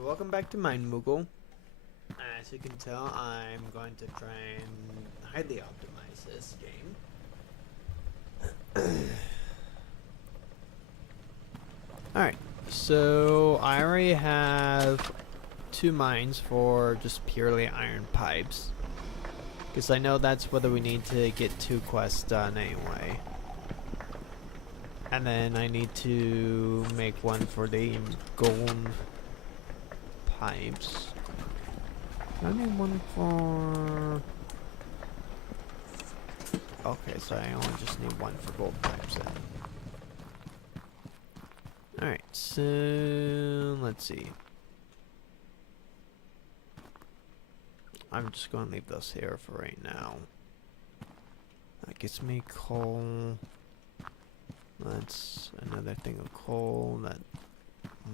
So welcome back to minemougle. As you can tell, I'm going to try and highly optimize this game. Alright, so I already have 2 mines for just purely iron pipes. Because I know that's whether we need to get 2 quests done anyway. And then I need to make one for the gold pipes. I need one for... Okay, so I only just need one for gold pipes then. Alright, so let's see. I'm just going to leave those here for right now. That gets me coal. That's another thing of coal. That,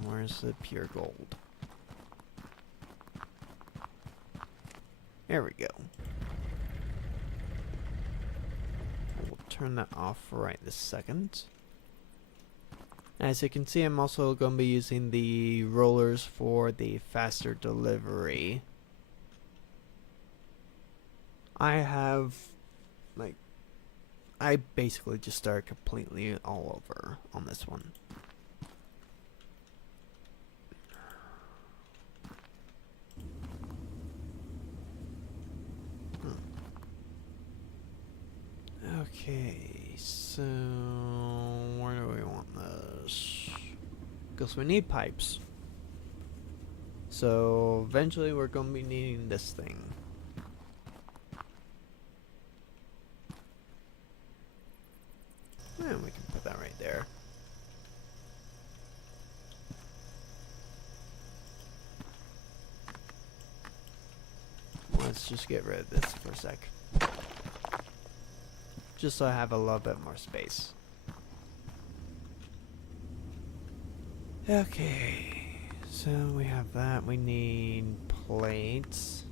where's the pure gold? There we go. We'll turn that off right this second. As you can see, I'm also going to be using the rollers for the faster delivery. I basically just started completely all over on this one. Okay, so where do we want this? Because we need pipes. So eventually we're going to be needing this thing. And we can put that right there. Let's just get rid of this for a sec. Just so I have a little bit more space. Okay, so we have that. We need plates.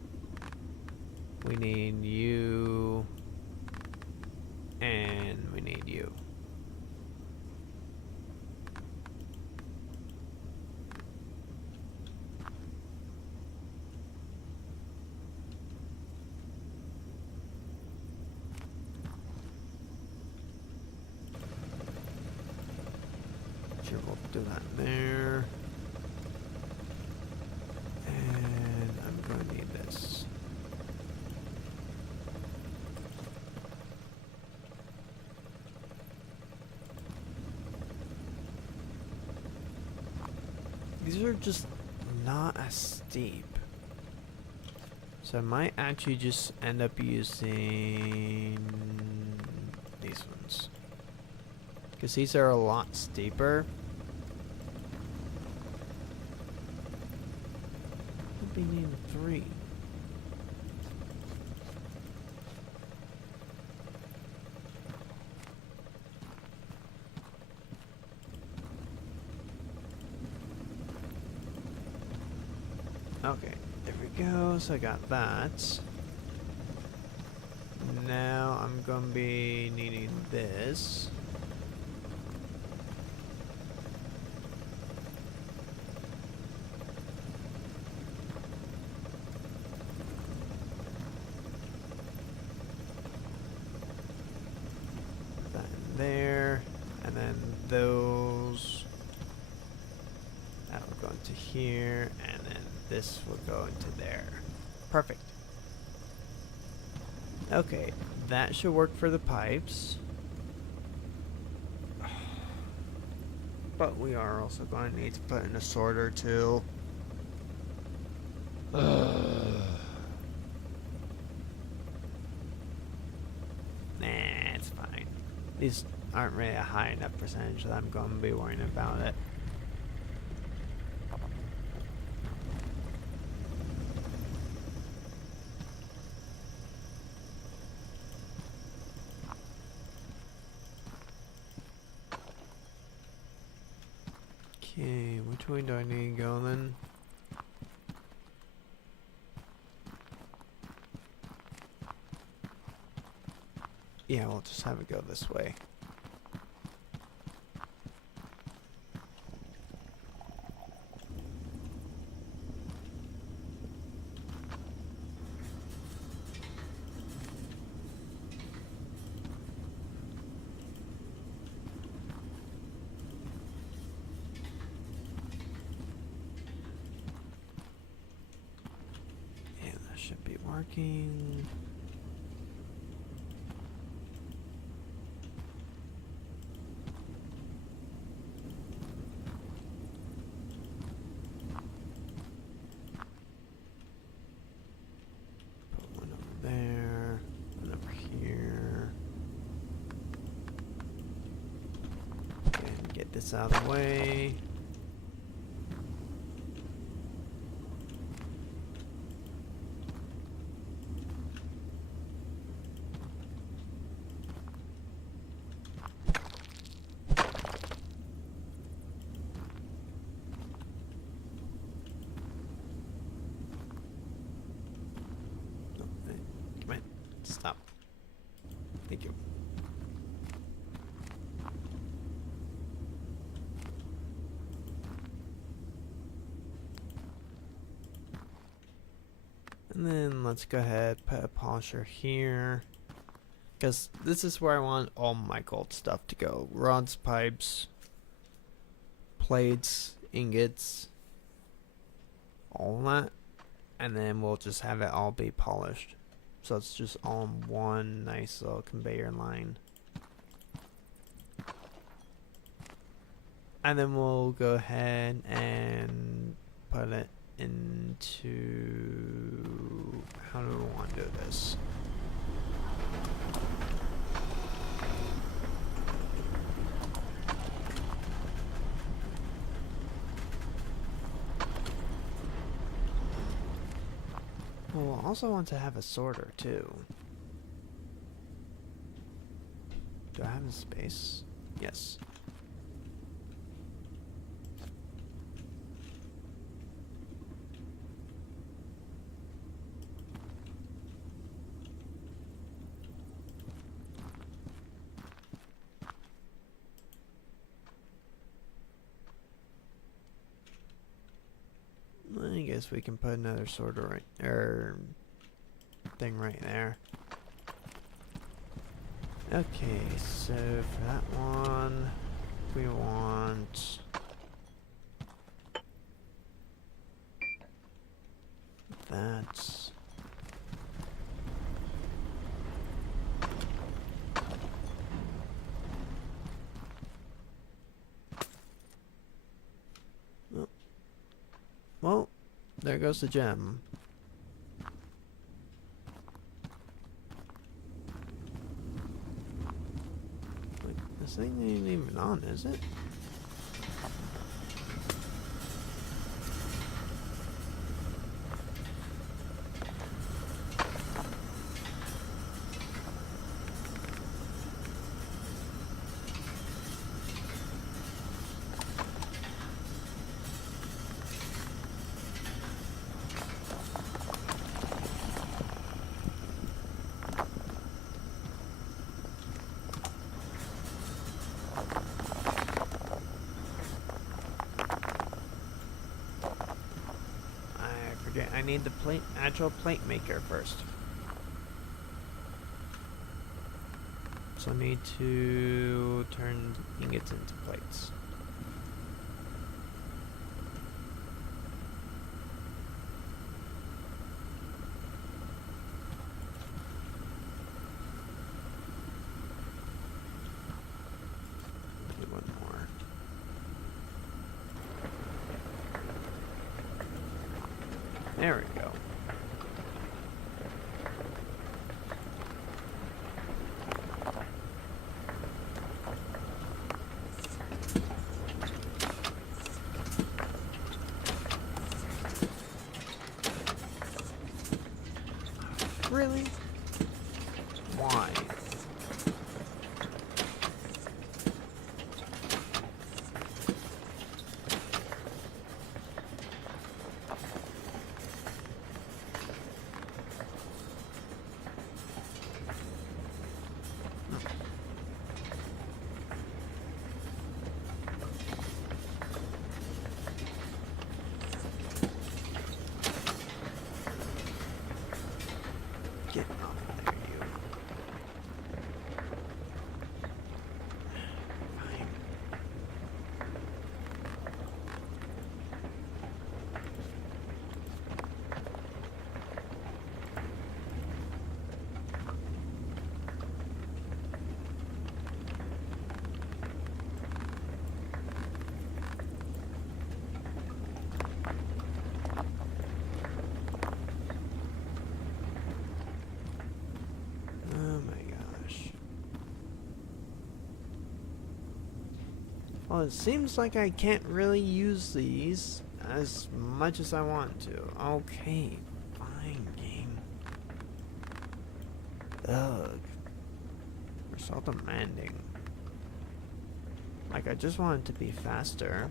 We need you. And we need you. Sure, we'll do that there. And I'm going to need this. These are just not as steep. So I might actually just end up using these ones. Because these are a lot steeper. I'll be needing 3. Okay, there we go. So I got that. Now I'm gonna be needing this. Put that in there, and then those. That will go into here, and then this will go into there. Perfect. Okay, that should work for the pipes. But we are also going to need to put in a sorter too. Nah, it's fine. These aren't really a high enough percentage that I'm going to be worrying about it. Okay, which way do I need to go then? Yeah, we'll just have it go this way. should be working. Put one over there, one over here. And get this out of the way. Stop. Thank you. And then let's go ahead, put a polisher here. Because this is where I want all my gold stuff to go. Rods, pipes, plates, ingots, all that. And then we'll just have it all be polished. So it's just all in one nice little conveyor line. And then we'll go ahead and put it into... How do we want to do this? Well, I also want to have a sorter too. Do I have a space? Yes. I guess we can put another sorter right, thing right there. Okay, so for that one, we want that. Oh. Well, there goes the gem. Wait, this thing ain't even on, is it? I need the actual plate maker first. So I need to turn ingots into plates. Do one more. There we go. Really? Why? Get off of there, you. Fine. Well, it seems like I can't really use these as much as I want to. Okay, fine, game. Ugh. You're so demanding. Like, I just want it to be faster.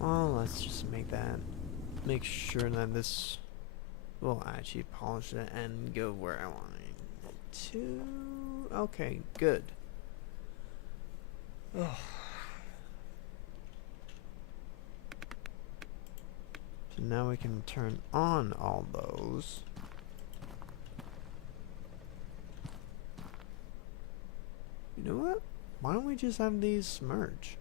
Well, let's just make sure that this will actually polish it and go where I want it to. Okay, good. Ugh. So now we can turn on all those. You know what? Why don't we just have these merge?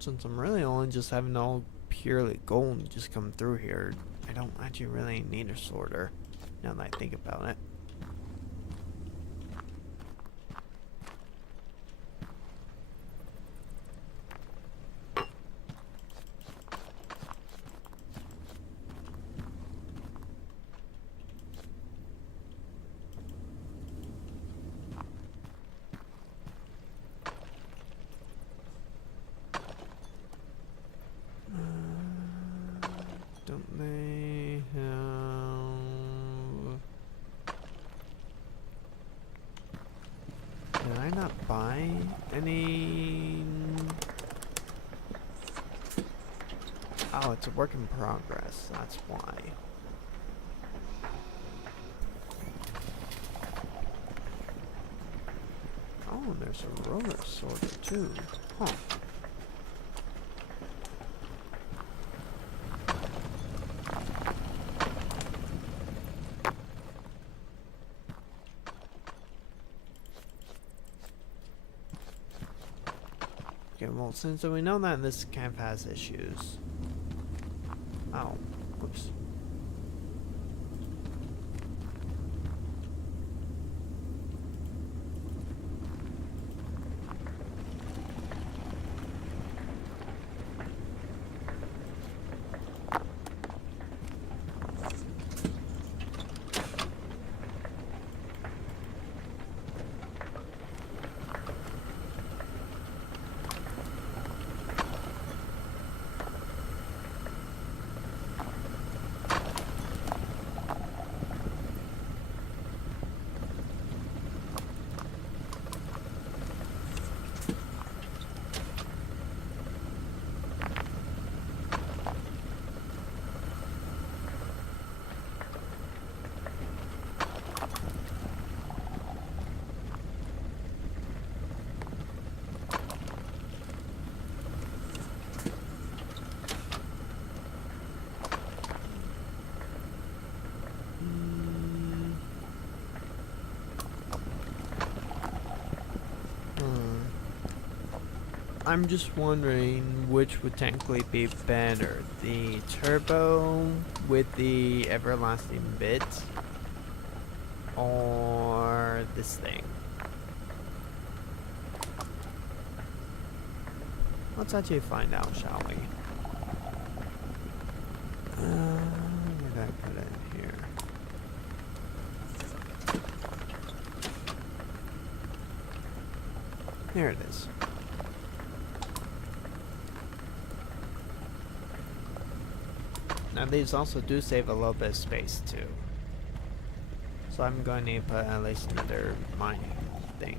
Since I'm really only just having all purely gold just come through here, I don't actually really need a sorter, now that I think about it. Don't they have... Did I not buy any... Oh, it's a work in progress, that's why. Oh, there's a roller sorter too. Huh. Okay, well, since we know that this camp has issues. Oh, whoops. I'm just wondering which would technically be better, the turbo with the everlasting bits, or this thing. Let's actually find out, shall we? Where did I put it here? Here it is. Now these also do save a little bit of space too. So I'm going to put at least another mining thing.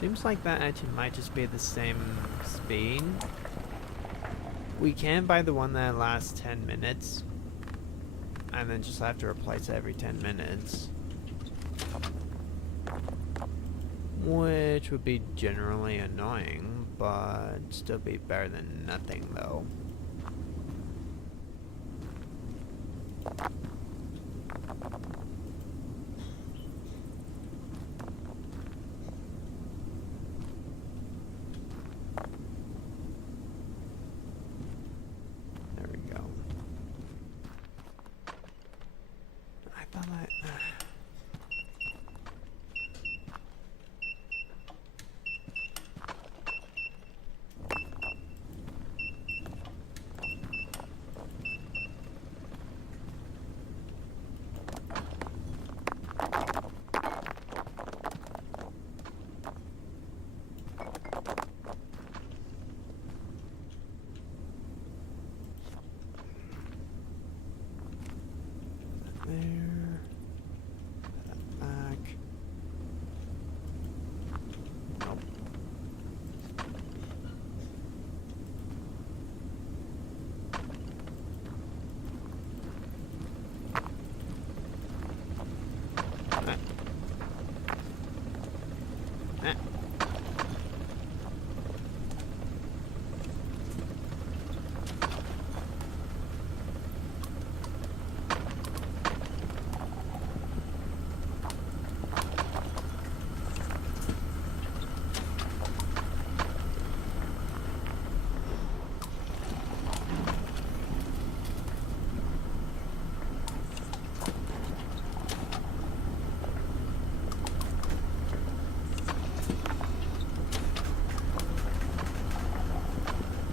Seems like that actually might just be the same speed. We can buy the one that lasts 10 minutes. And then just have to replace it every 10 minutes. Which would be generally annoying, but still be better than nothing though. There. Put that back. Nope. Ah. Ah.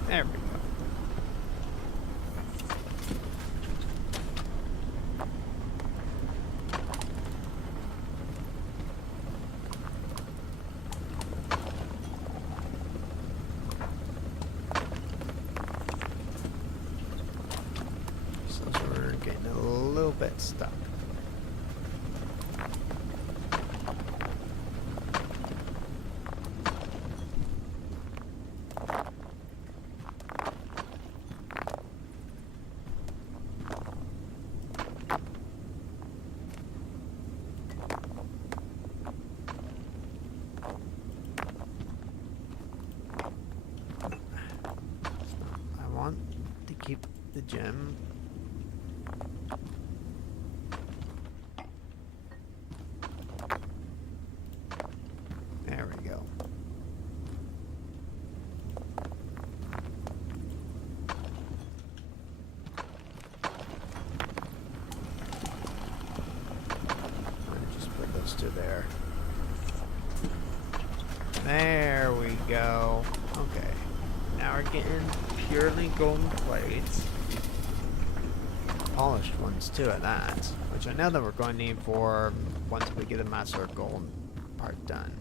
There we go. So we're getting a little bit stuck. To keep the gem. There we go. Just put those two there. There we go. Okay. Now we're getting purely golden plates. Polished ones too at that. Which I know that we're going to need for once we get the Master of Gold part done.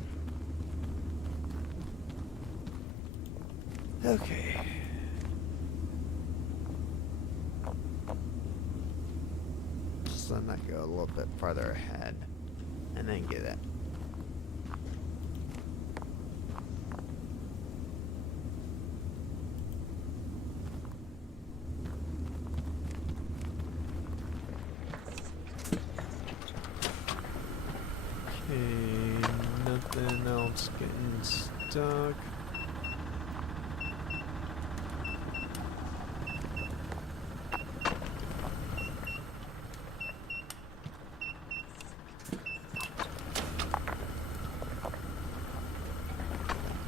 Okay. Just let that go a little bit farther ahead. And then get it. Something else getting stuck.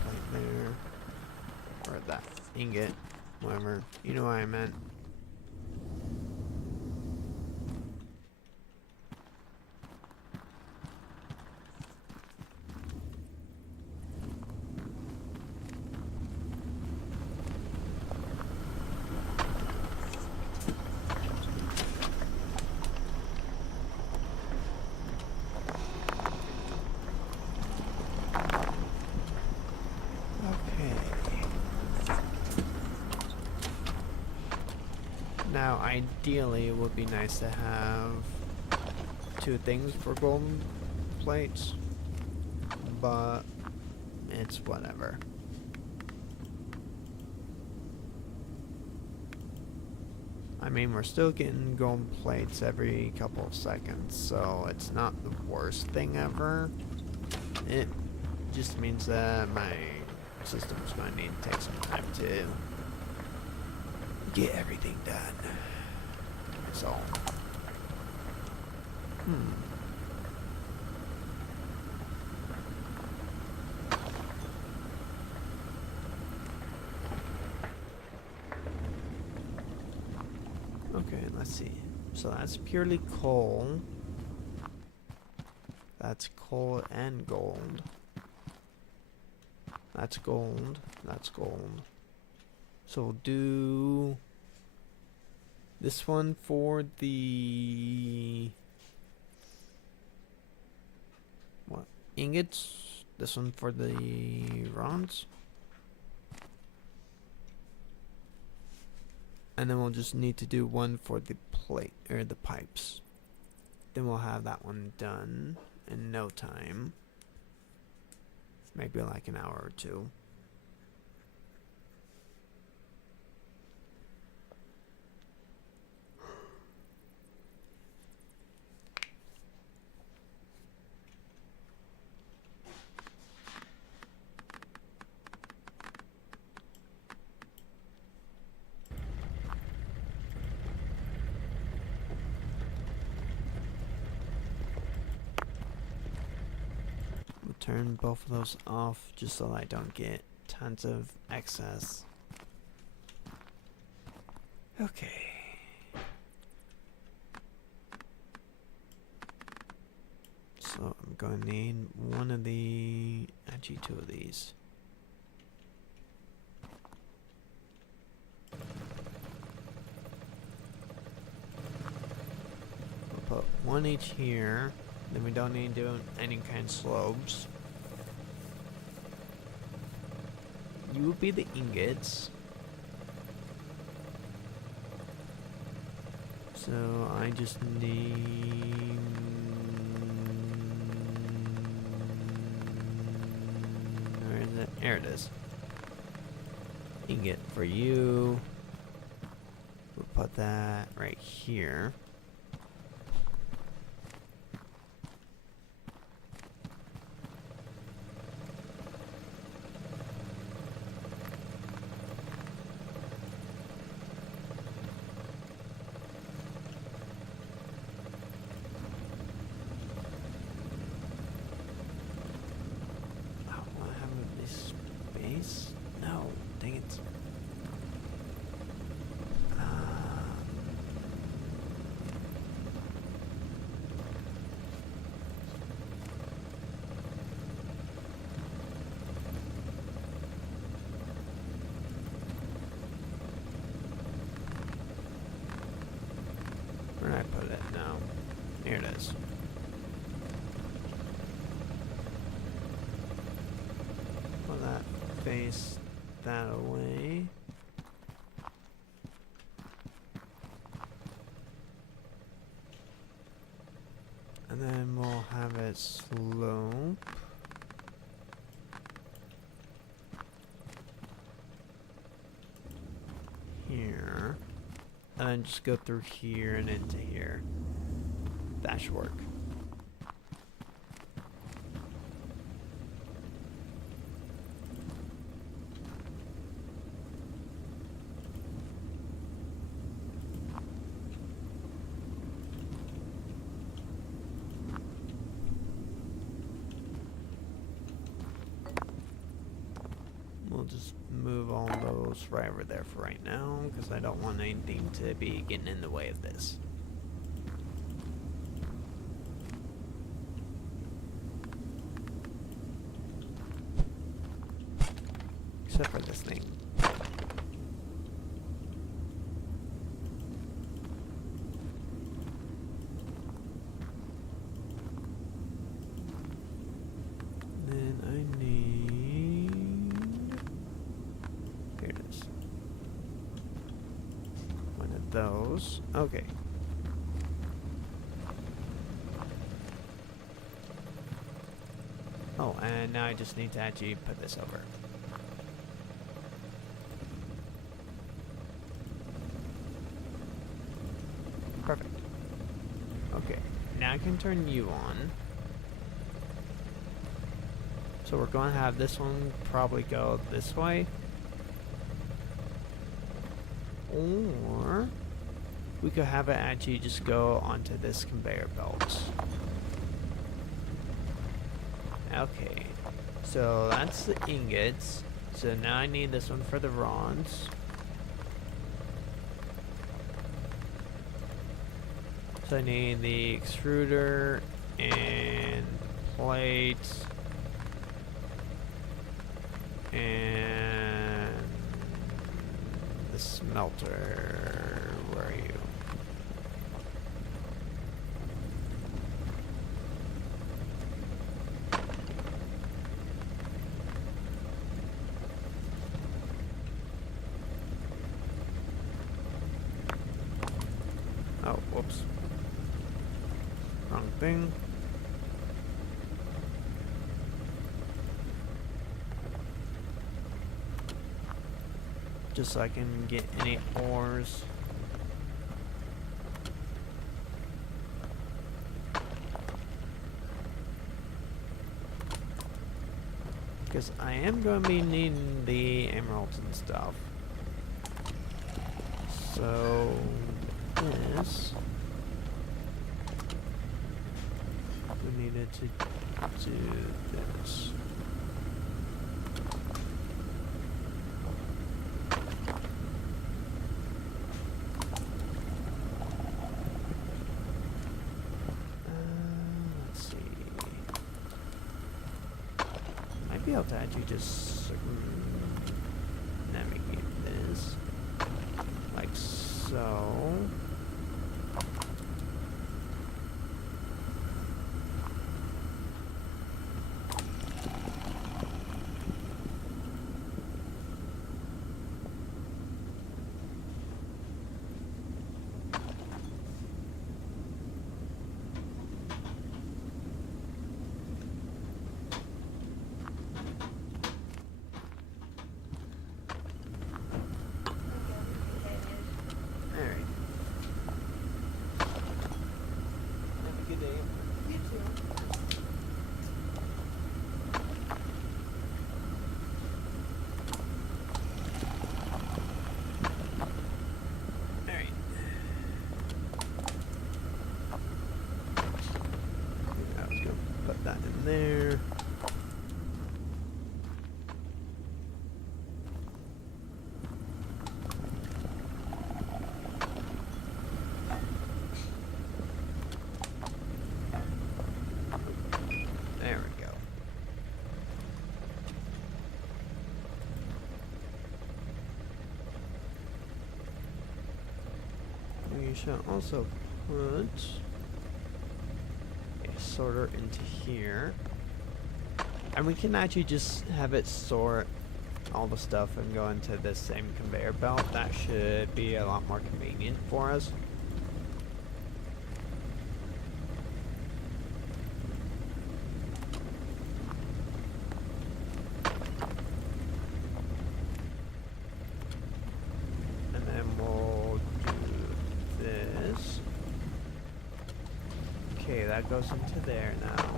Right there. Or that ingot. Whatever. You know what I meant. Now, ideally, it would be nice to have 2 things for golden plates, but it's whatever. I mean, we're still getting golden plates every couple of seconds, so it's not the worst thing ever. It just means that my system's going to need to take some time to get everything done. So, okay, let's see. So that's purely coal. That's coal and gold. That's gold. That's gold. So we'll do this one for the ingots. This one for the rods. And then we'll just need to do one for the plate or the pipes. Then we'll have that one done in no time. Maybe like an hour or 2. Turn both of those off just so I don't get tons of excess. Okay. So I'm going to need one of the, actually 2 of these. We'll put 1 each here. Then we don't need to do any kind of slopes. You will be the ingots. So I just need... Where is it? There it is. Ingot for you. We'll put that right here. No, dang it. Where did I put it now? Here it is. Pull that face that away. And then we'll have it slope. Here. And then just go through here and into here. That should work. just move all those right over there for right now, because I don't want anything to be getting in the way of this. Except for this thing. Then I need... Here it is. One of those. Okay. Oh, and now I just need to actually put this over. Perfect. Okay, now I can turn you on. So we're going to have this one probably go this way. Or we could have it actually just go onto this conveyor belt. Okay, so that's the ingots. So now I need this one for the rods. So I need the extruder and plates and the smelter. Where are you? Oh, whoops. Wrong thing. Just so I can get any ores. Because I am going to be needing the emeralds and stuff. So, this... we needed to do this. Let's see. Might be able to actually just navigate this like so. That in there. There we go. We shall also put sorter into here, and we can actually just have it sort all the stuff and go into this same conveyor belt. That should be a lot more convenient for us. And then we'll do this. Okay, that goes into there now.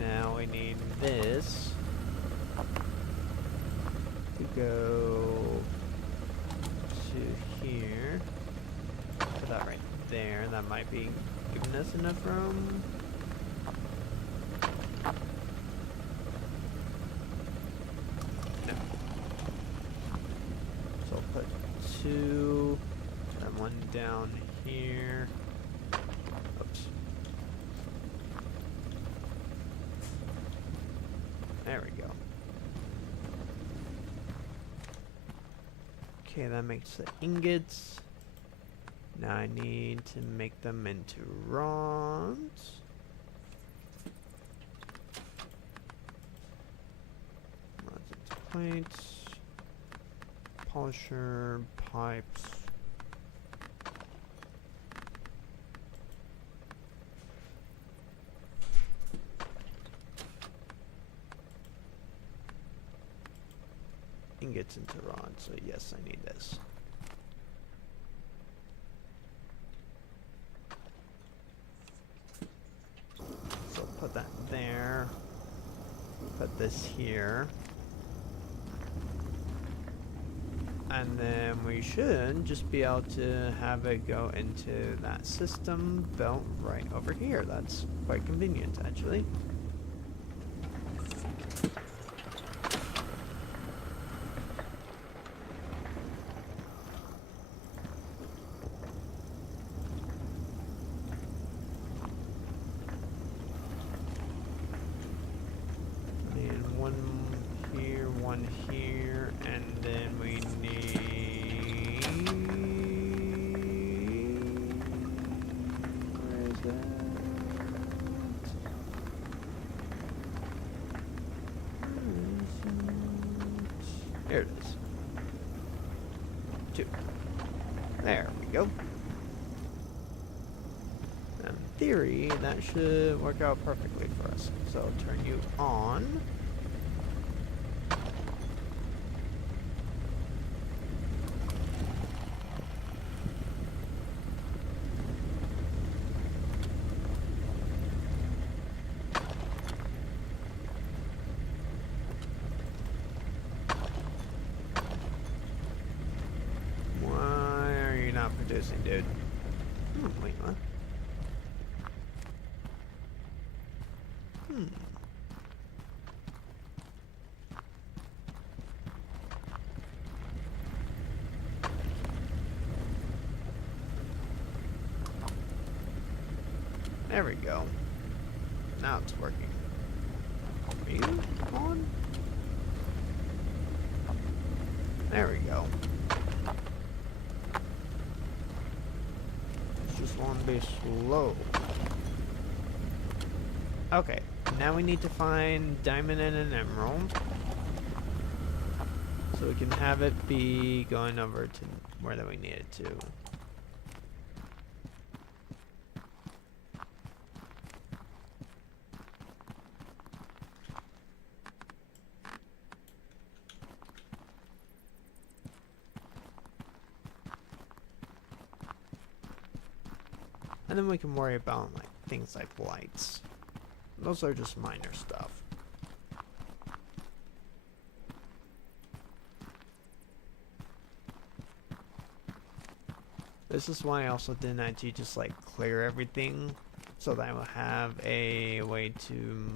Now we need this to go to here. Put that right there. That might be giving us enough room. 2. And one down here. Oops. There we go. Okay, that makes the ingots. Now I need to make them into rods. Rods into plates. Polisher, pipes. Ingots into rods, so yes, I need this. So put that there. Put this here. And then we should just be able to have it go into that system belt right over here. That's quite convenient, actually. And one here, and then we need... Where is that? Here it is. 2. There we go. In theory, that should work out perfectly for us. So turn you on. Producing, dude. Wait, what? There we go. Now it's working. Are you on? There we go. Just want to be slow. Okay, now we need to find diamond and an emerald. So we can have it be going over to where that we need it to. And then we can worry about like things like lights. Those are just minor stuff. This is why I also didn't actually just like clear everything, so that I will have a way to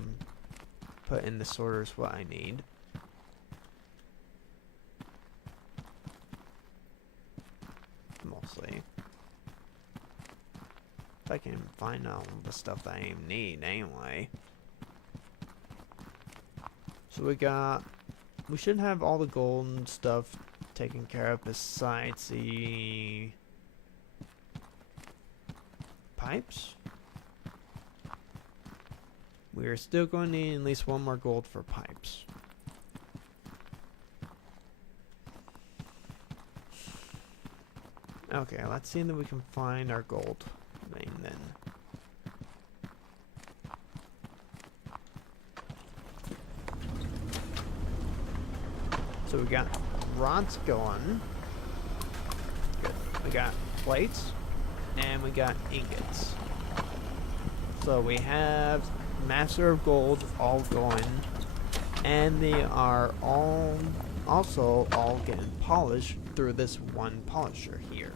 put in the sorters what I need. Mostly. If I can find all the stuff that I need anyway. So we should have all the golden stuff taken care of besides the pipes. We're still going to need at least one more gold for pipes. Okay, let's see if we can find our gold vein then. So we got rods going. Good. We got plates. And we got ingots. So we have Master of Gold all going. And they are also all getting polished through this one polisher here.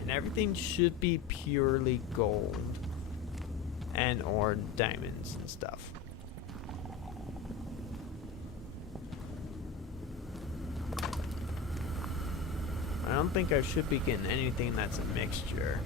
And everything should be purely gold and or diamonds and stuff. I don't think I should be getting anything that's a mixture.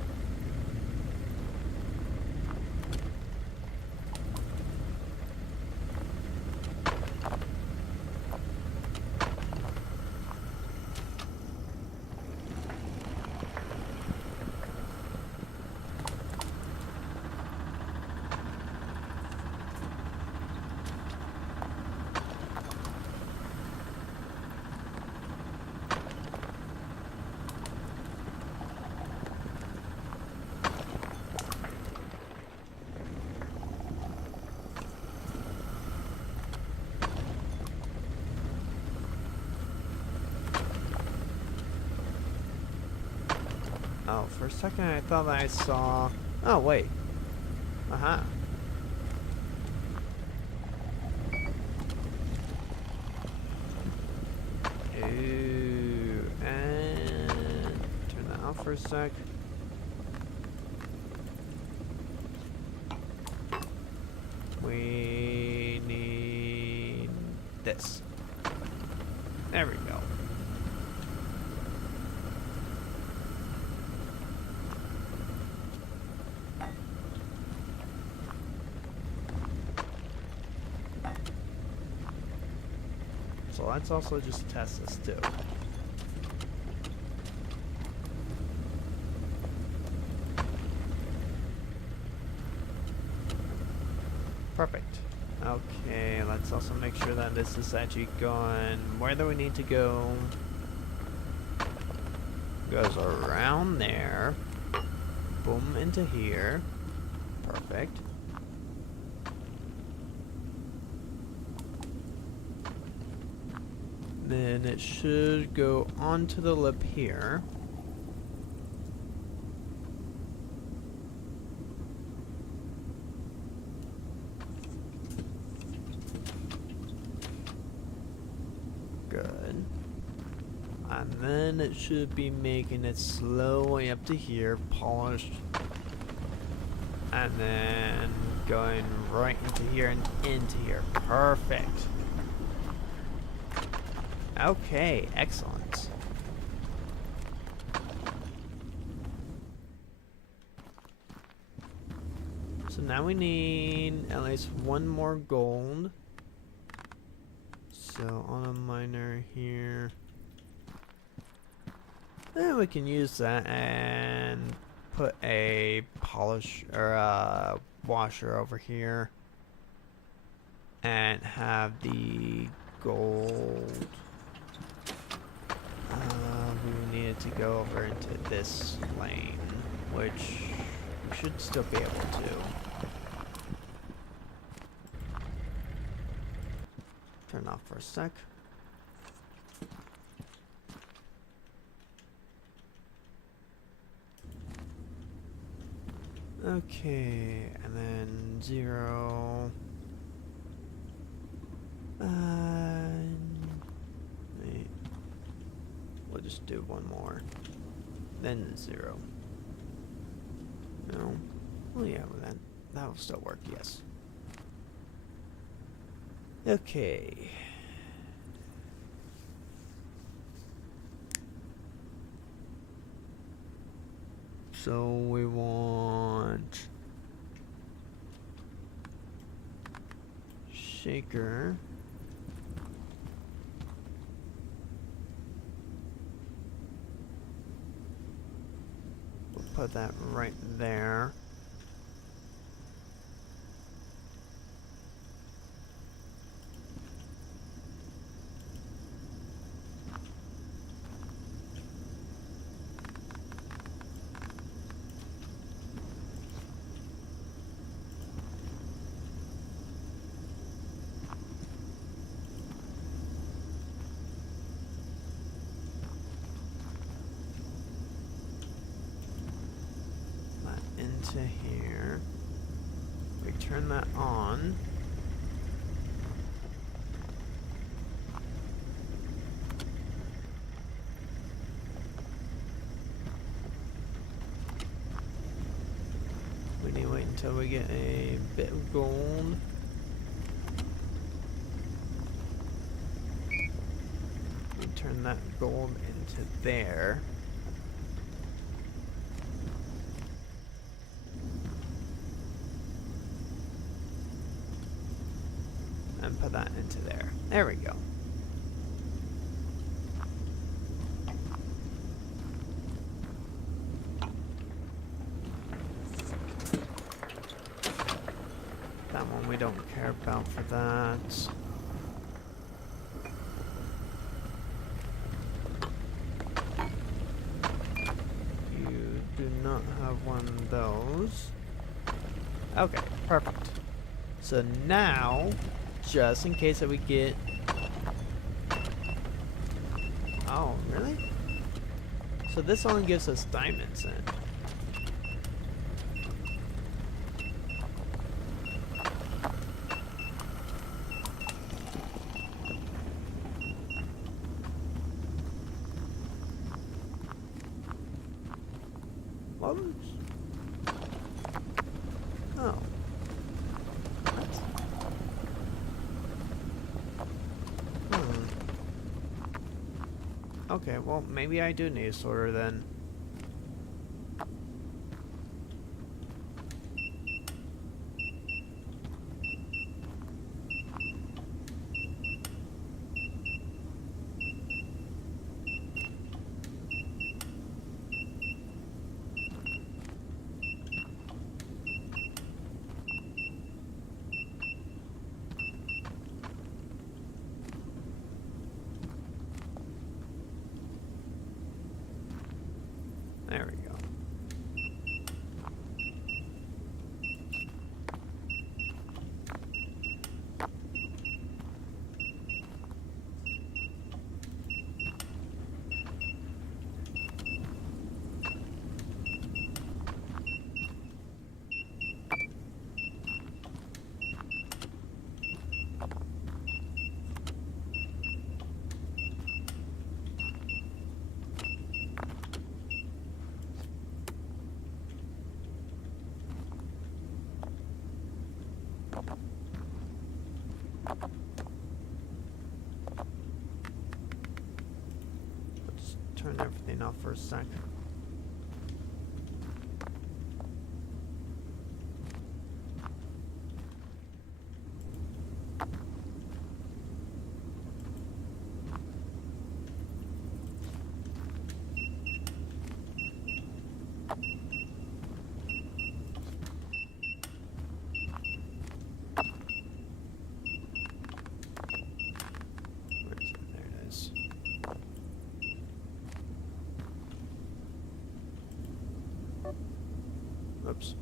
Oh, for a second I thought I saw... Oh, wait. Aha. Ooh, and turn that off for a sec. We need this. There we go. So let's also just test this too. Perfect. Okay, let's also make sure that this is actually going where do we need to go. Goes around there. Boom, into here. Perfect. Then it should go onto the lip here. Good. And then it should be making its slow way up to here, polished. And then going right into here and into here. Perfect. Okay, excellent. So now we need at least one more gold. So on a miner here. Then we can use that and put a polish or a washer over here. And have the gold. We needed to go over into this lane, which we should still be able to. Turn off for a sec. Okay, and then 0. Wait. We'll just do one more. Then 0. No. Oh yeah, well that will still work, yes. Okay. So we want shaker. We'll put that right there. Into here. We turn that on. We need to wait until we get a bit of gold. We turn that gold into there. put that into there. There we go. That one we don't care about for that. You do not have one of those. Okay, perfect. So now, just in case that we get... Oh, really? So this only gives us diamonds then. What? Oh. Okay, well, maybe I do need a sorter then. There we go. Let's turn everything off for a second. Oops.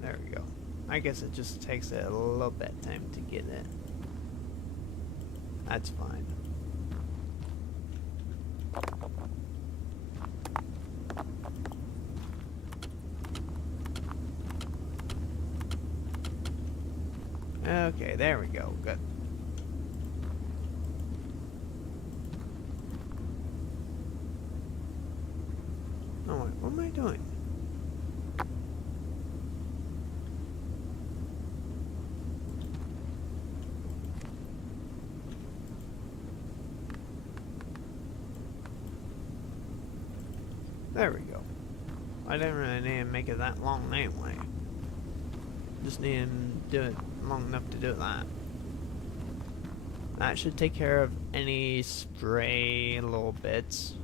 There we go. I guess it just takes a little bit of time to get it. That's fine. Okay, there we go. Good. Oh, wait, what am I doing? There we go. I didn't really need to make it that long anyway. Just need to do it long enough to do that. That should take care of any stray little bits.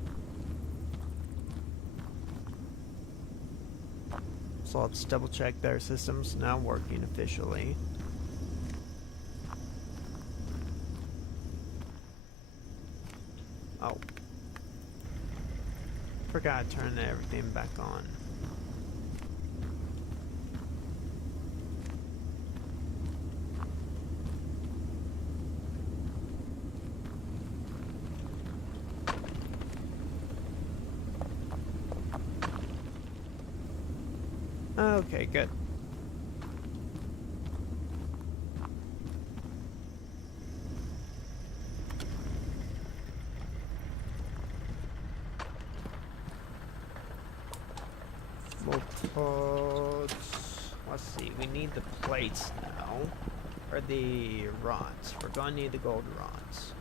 So let's double check that our system's now working officially. Oh. Forgot to turn everything back on. Okay, good. More pots. Let's see, we need the plates now. Or the rods. We're gonna need the gold rods.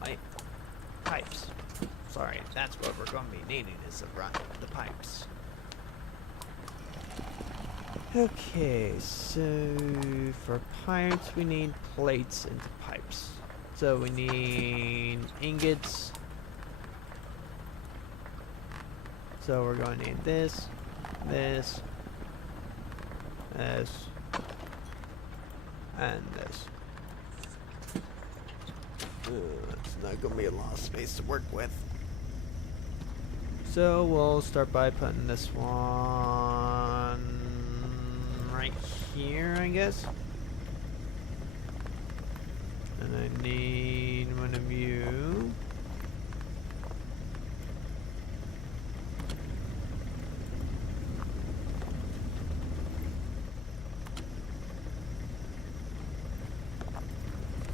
Right? Pipes. Sorry, that's what we're gonna be needing is the pipes. Okay, so for pipes we need plates into pipes. So we need ingots. So we're going to need this, this, and this. It's not going to be a lot of space to work with. So we'll start by putting this one right here, I guess. And I need one of you.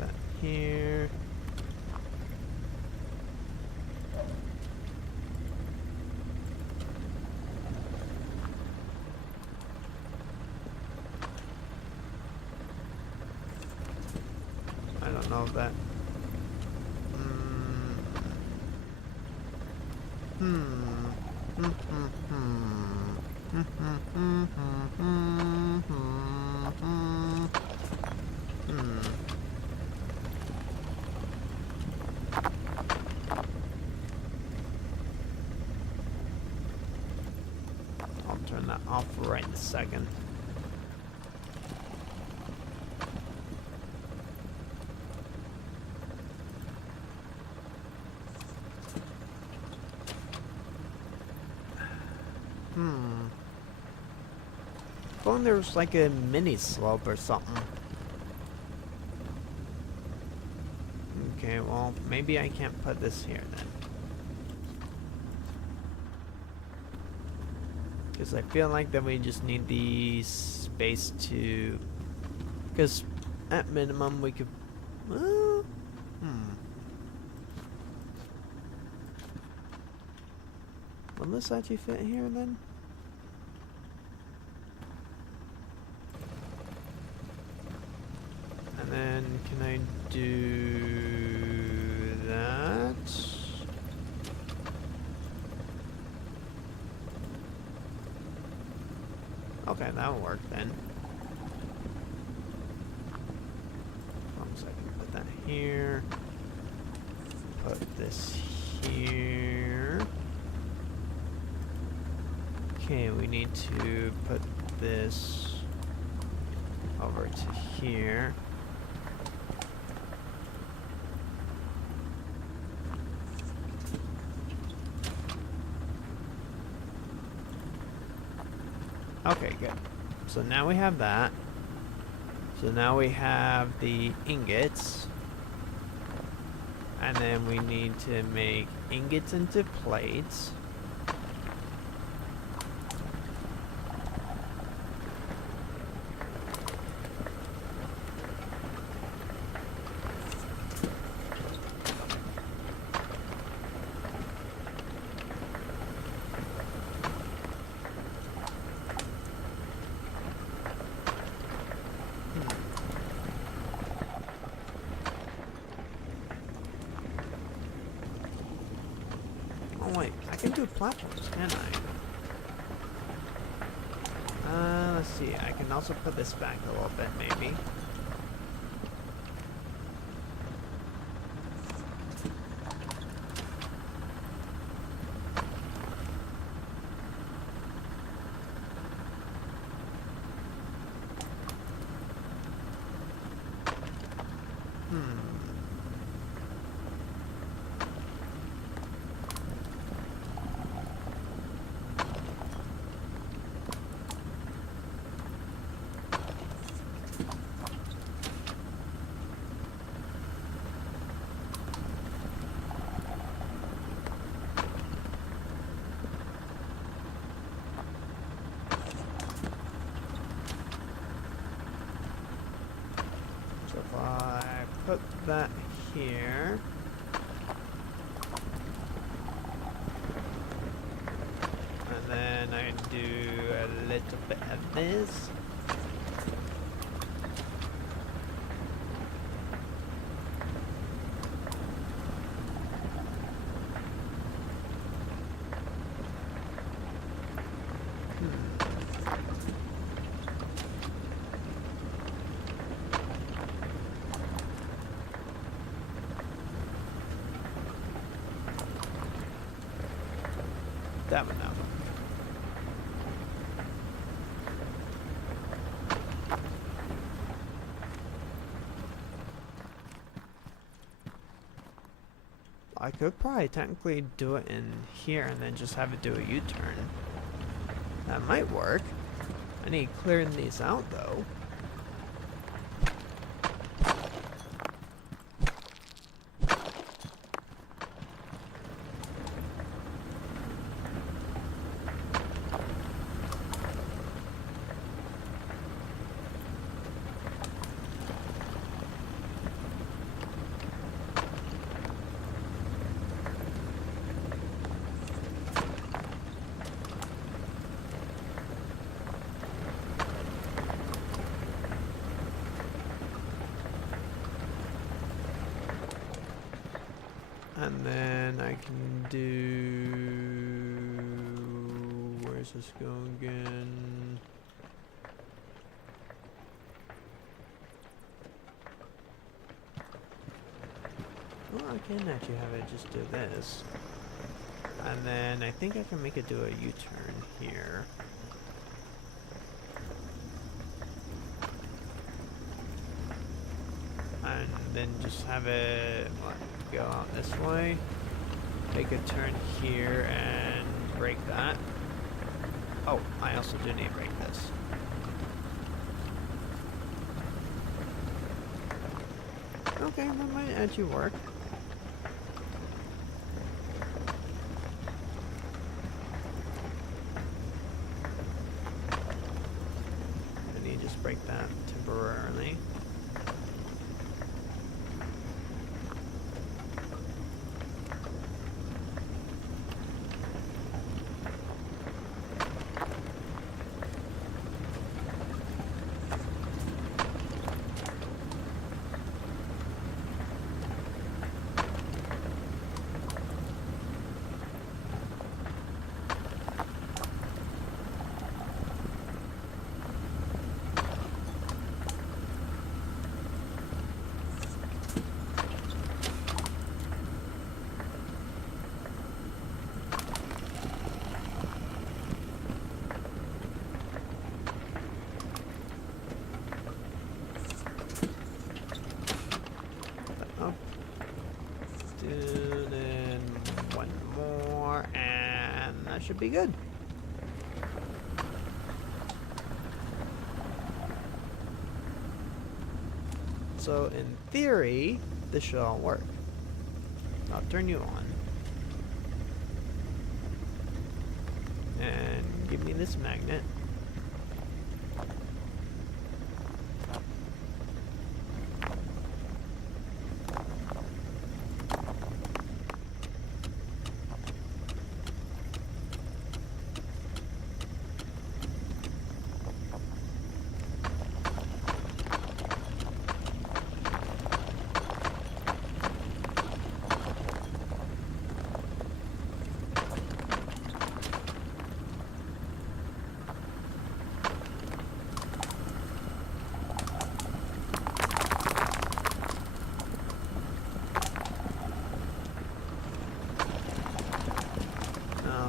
That here. I don't know if that. I'll turn that off right in a second. If only there was like a mini slope or something. Okay, well, maybe I can't put this here then. Because I feel like that we just need the space to... Because at minimum we could... Will this actually fit here then? And then can I do that? Okay, that'll work then. One second, put that here. Put this here. Okay, we need to put this over to here. Okay, good. So now we have that. So now we have the ingots. And then we need to make ingots into plates. Oh wait, I can do platforms, can I? Let's see, I can also put this back a little bit, maybe. that here. And then I do a little bit of this. That one now. I could probably technically do it in here and then just have it do a U-turn. That might work. I need clearing these out though. And then I can do... Where's this going again? Well, I can actually have it just do this. And then I think I can make it do a U-turn here. And then just have it go out this way, make a turn here and break that. Oh, I also do need to break this. Okay, that might actually work. I need to just break that temporarily. Then one more, and that should be good. So in theory, this should all work. I'll turn you on. And give me this magnet.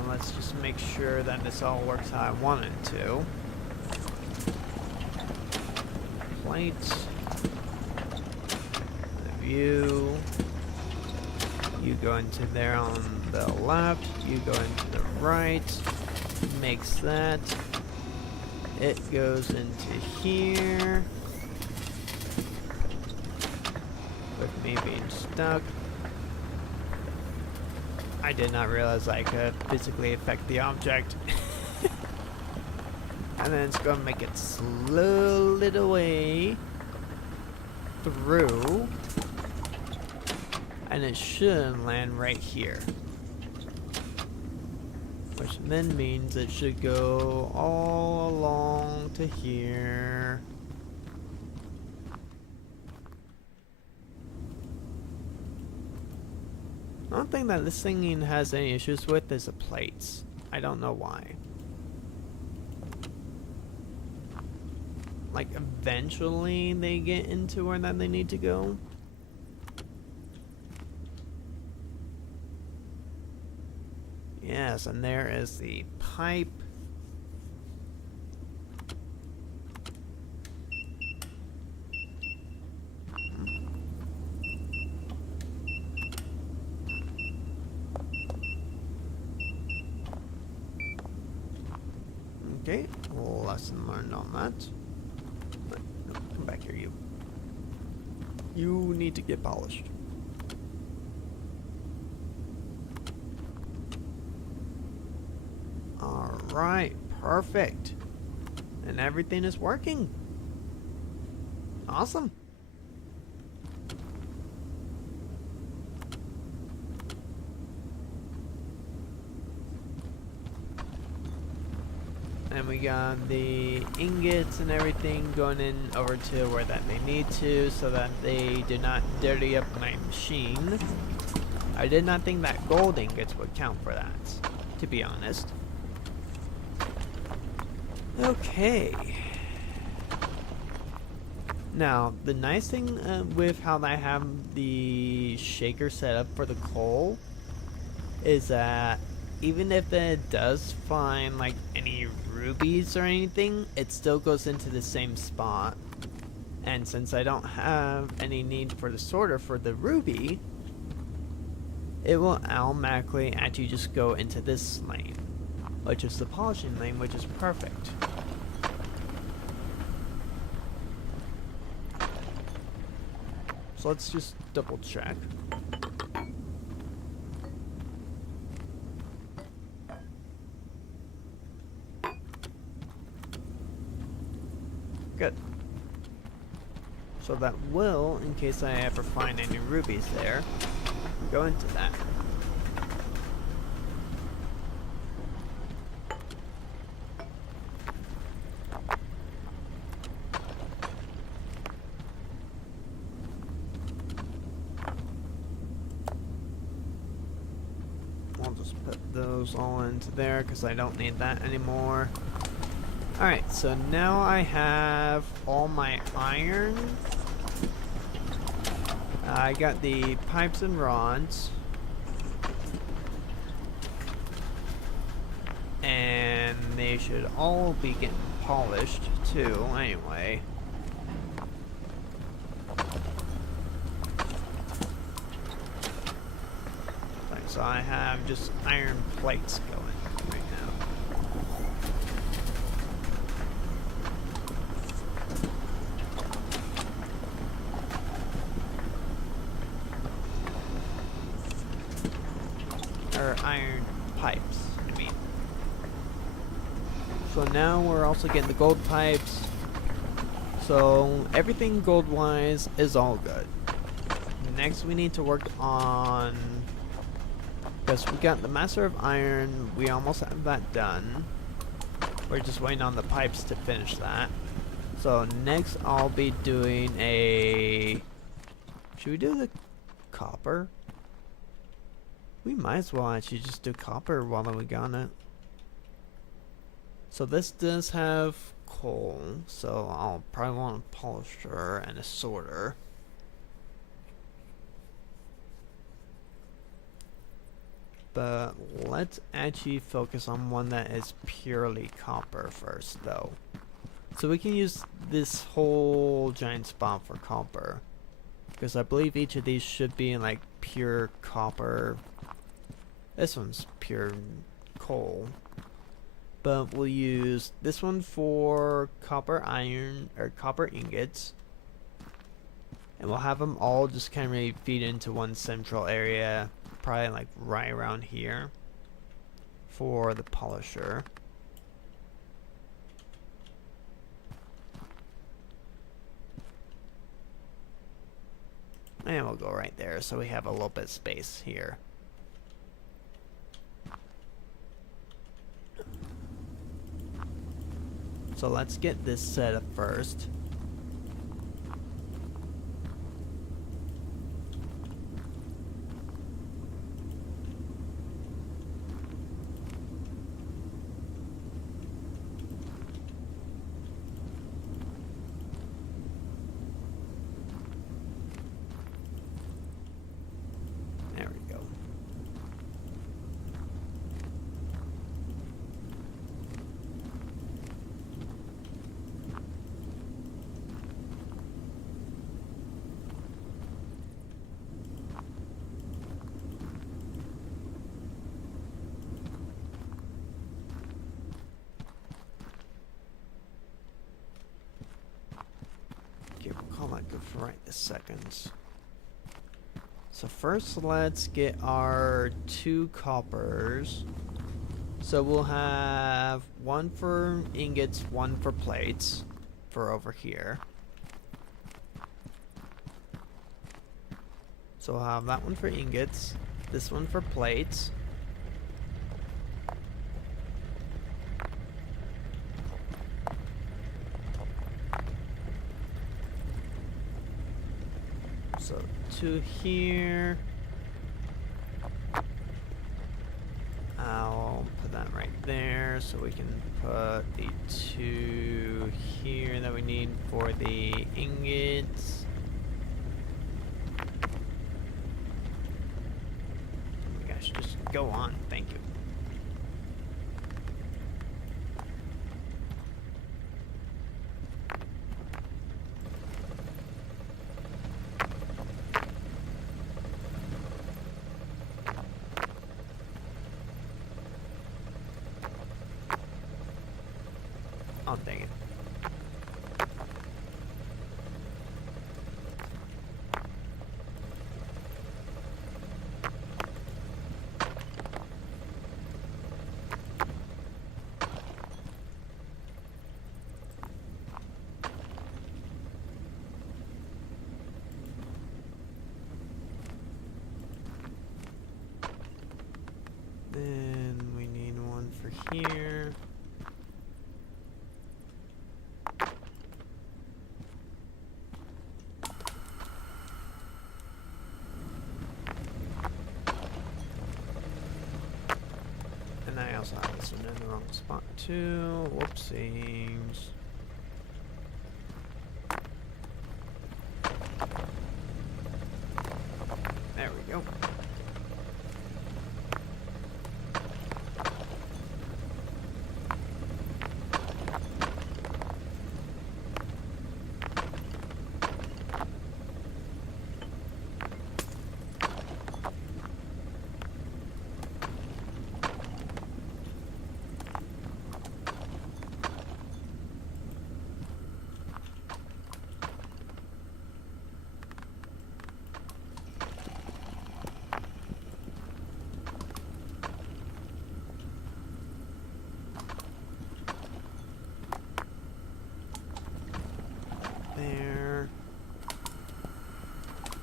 Let's just make sure that this all works how I want it to. Plates. View. You go into there on the left. You go into the right. Makes that. It goes into here. With me being stuck. I did not realize I could physically affect the object. And then it's going to make it slowly away through. and it should land right here. Which then means it should go all along to here. One thing that this thing has any issues with is the plates. I don't know why. Like, eventually they get into where that they need to go. Yes, and there is the pipe. Okay, lesson learned on that. But, no, come back here, you. You need to get polished. Alright, perfect. And everything is working. Awesome. And we got the ingots and everything going in over to where that they need to, so that they do not dirty up my machine. I did not think that gold ingots would count for that, to be honest. Okay. Now, the nice thing with how I have the shaker set up for the coal is that even if it does find like any rubies or anything, it still goes into the same spot. And since I don't have any need for the sorter for the ruby, it will automatically actually just go into this lane, which is the polishing lane, which is perfect. So let's just double check. Good. So that will, in case I ever find any rubies there, go into that. I'll just put those all into there because I don't need that anymore. Alright, so now I have all my iron. I got the pipes and rods. And they should all be getting polished too, anyway. So I have just iron plates going right now. Or iron pipes, I mean. So now we're also getting the gold pipes. So everything gold wise is all good. Next we need to work on, because we got the Master of Iron, we almost have that done. We're just waiting on the pipes to finish that. So next I'll be doing a... Should we do the copper? We might as well actually just do copper while we got it. So this does have coal, so I'll probably want a polisher and a sorter. But let's actually focus on one that is purely copper first, though. So we can use this whole giant spot for copper, because I believe each of these should be in like pure copper. This one's pure coal. But we'll use this one for copper iron, or copper ingots. And we'll have them all just kind of feed into one central area, probably like right around here for the polisher. And we'll go right there so we have a little bit of space here. So let's get this set up first. There we go. Okay, we'll call that good for right this second. So first let's get our 2 coppers. So we'll have 1 for ingots, 1 for plates for over here. So we'll have that one for ingots, this one for plates. So 2 here. I'll put that right there so we can put the 2 here that we need for the ingots. Oh my gosh, just go on, thank you. Oh, dang it. Then we need 1 for here. And I also have this one in the wrong spot too. Whoopsies. There we go. There.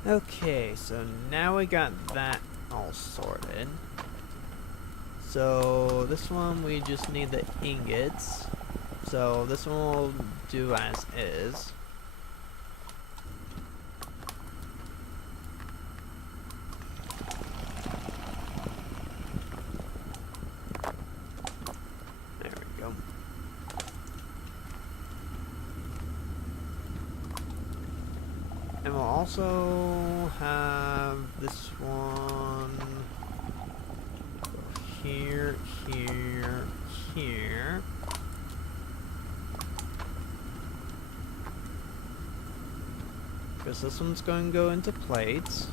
Okay, so now we got that all sorted. So this one we just need the ingots. So this one will do as is. There we go. And we'll also have this one go here, here, here. Because this one's going to go into plates.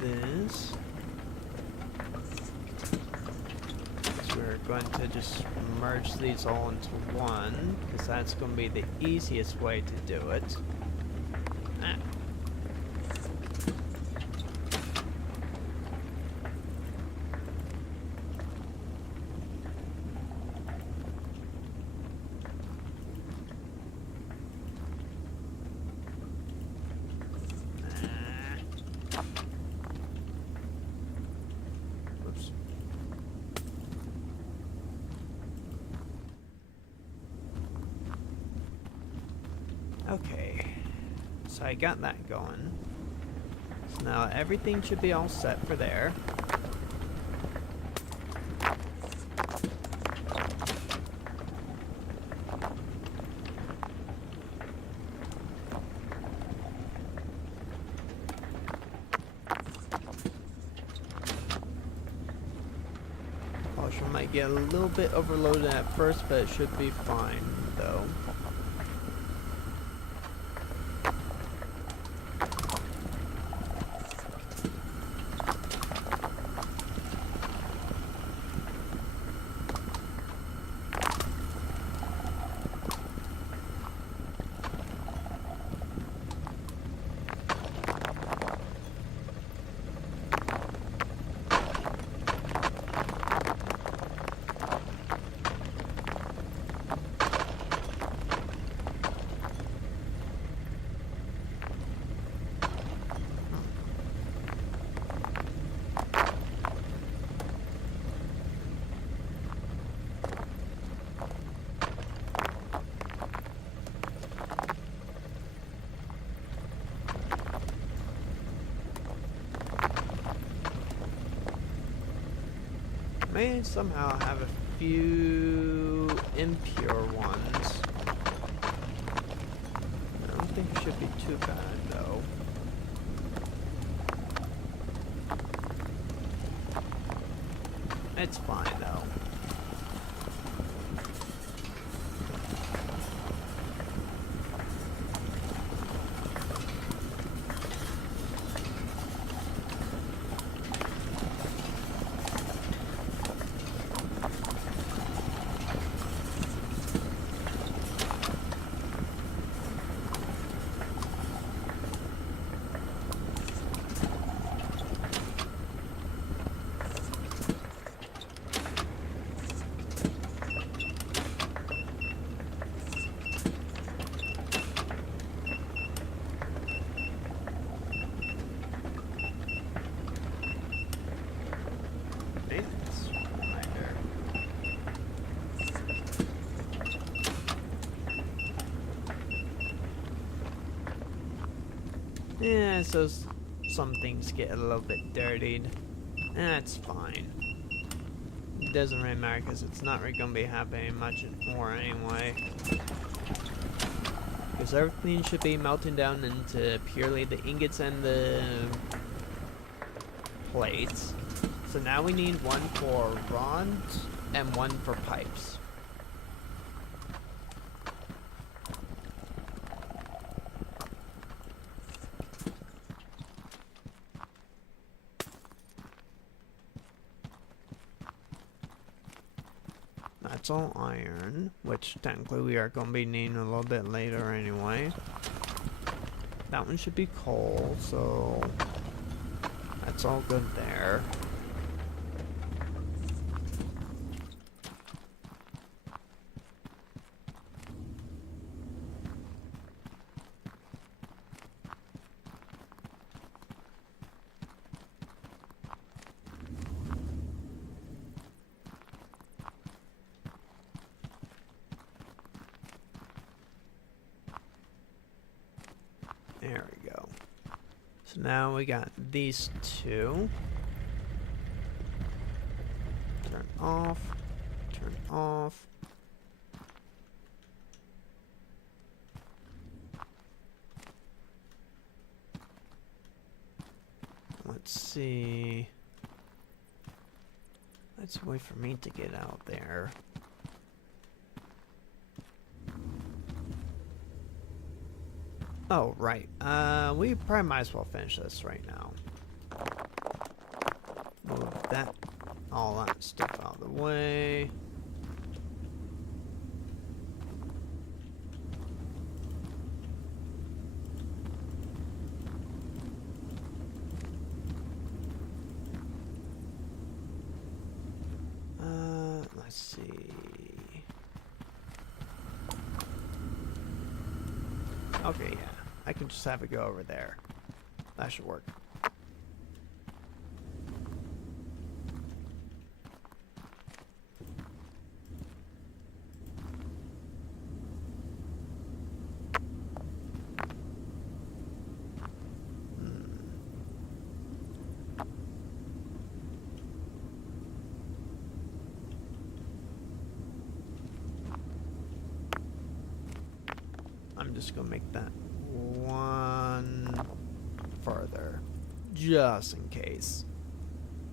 This. going to just merge these all into one, because that's going to be the easiest way to do it. Ah. Okay, so I got that going. So now everything should be all set for there. Potion might get a little bit overloaded at first, but it should be fine though. May somehow have a few impure ones. I don't think it should be too bad though. It's fine though. Yeah, so some things get a little bit dirtied. That's fine. It doesn't really matter because it's not really going to be happening much more anyway. Because everything should be melting down into purely the ingots and the plates. So now we need one for rods and one for pipes. That's all iron, which technically we are going to be needing a little bit later anyway. That one should be coal, so that's all good there. There we go. So now we got these two. Turn off. Turn off. Let's see. Let's wait for me to get out there. Oh, right. We probably might as well finish this right now. Move that, all that stuff out of the way. Let's see. Okay, yeah. I can just have it go over there. That should work. I'm just gonna make that one farther, just in case.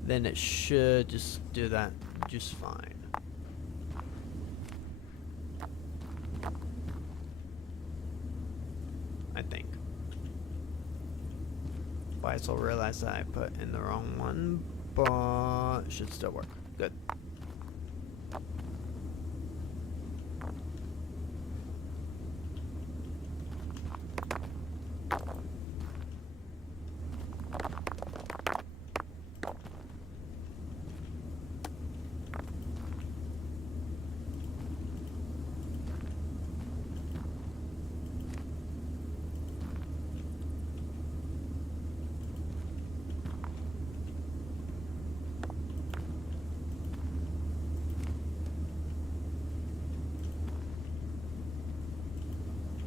Then it should just do that just fine. I think. I also realized that I put in the wrong one, but it should still work. Good.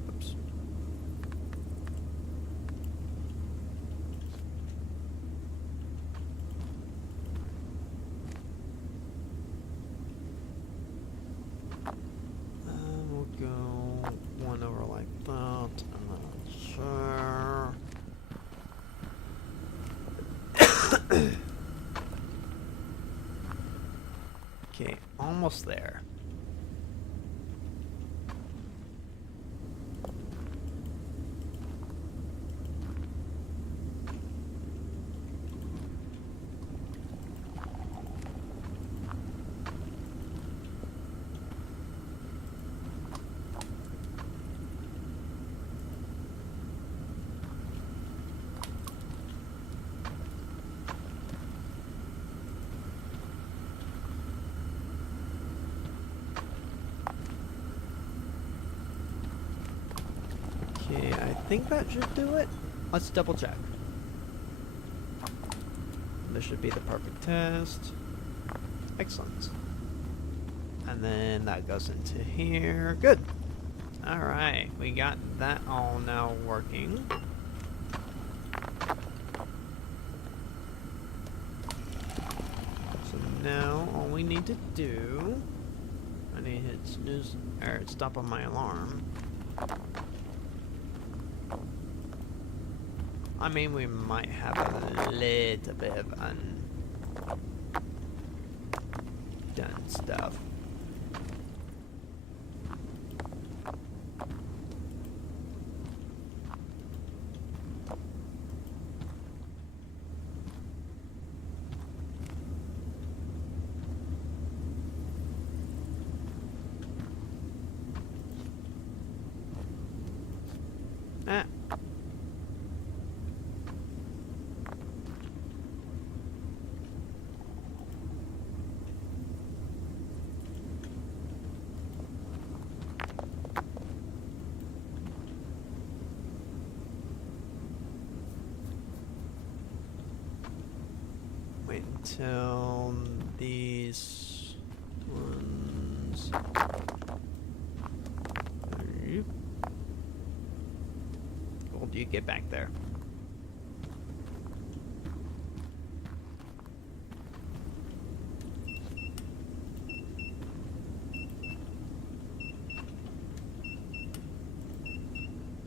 Oops. We'll go one over like that. I'm not sure. Okay, almost there. Okay, I think that should do it. Let's double check. This should be the perfect test. Excellent. And then that goes into here. Good. Alright, we got that all now working. So now all we need to do, I need to hit snooze or stop on my alarm. I mean, we might have a little bit of undone stuff. Ah. Wait until these ones. Well, do you get back there?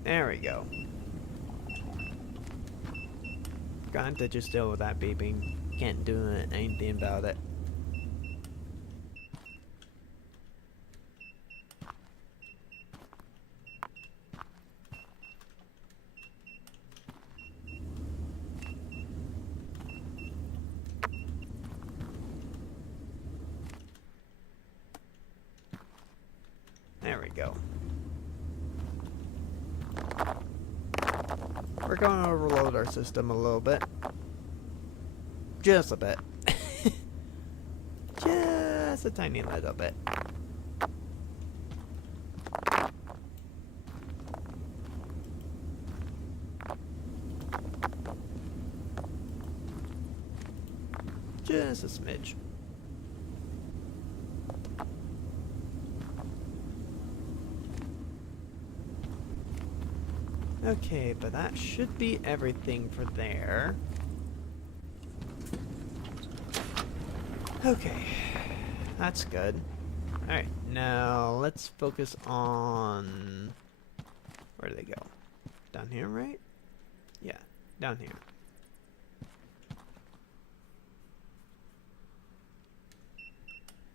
There we go. Got to just deal with that beeping. Can't do anything about it. There we go. We're going to overload our system a little bit. Just a bit. Just a tiny little bit. Just a smidge. Okay, but that should be everything for there. Okay, that's good. Alright, now let's focus on... Where do they go? Down here, right? Yeah, down here.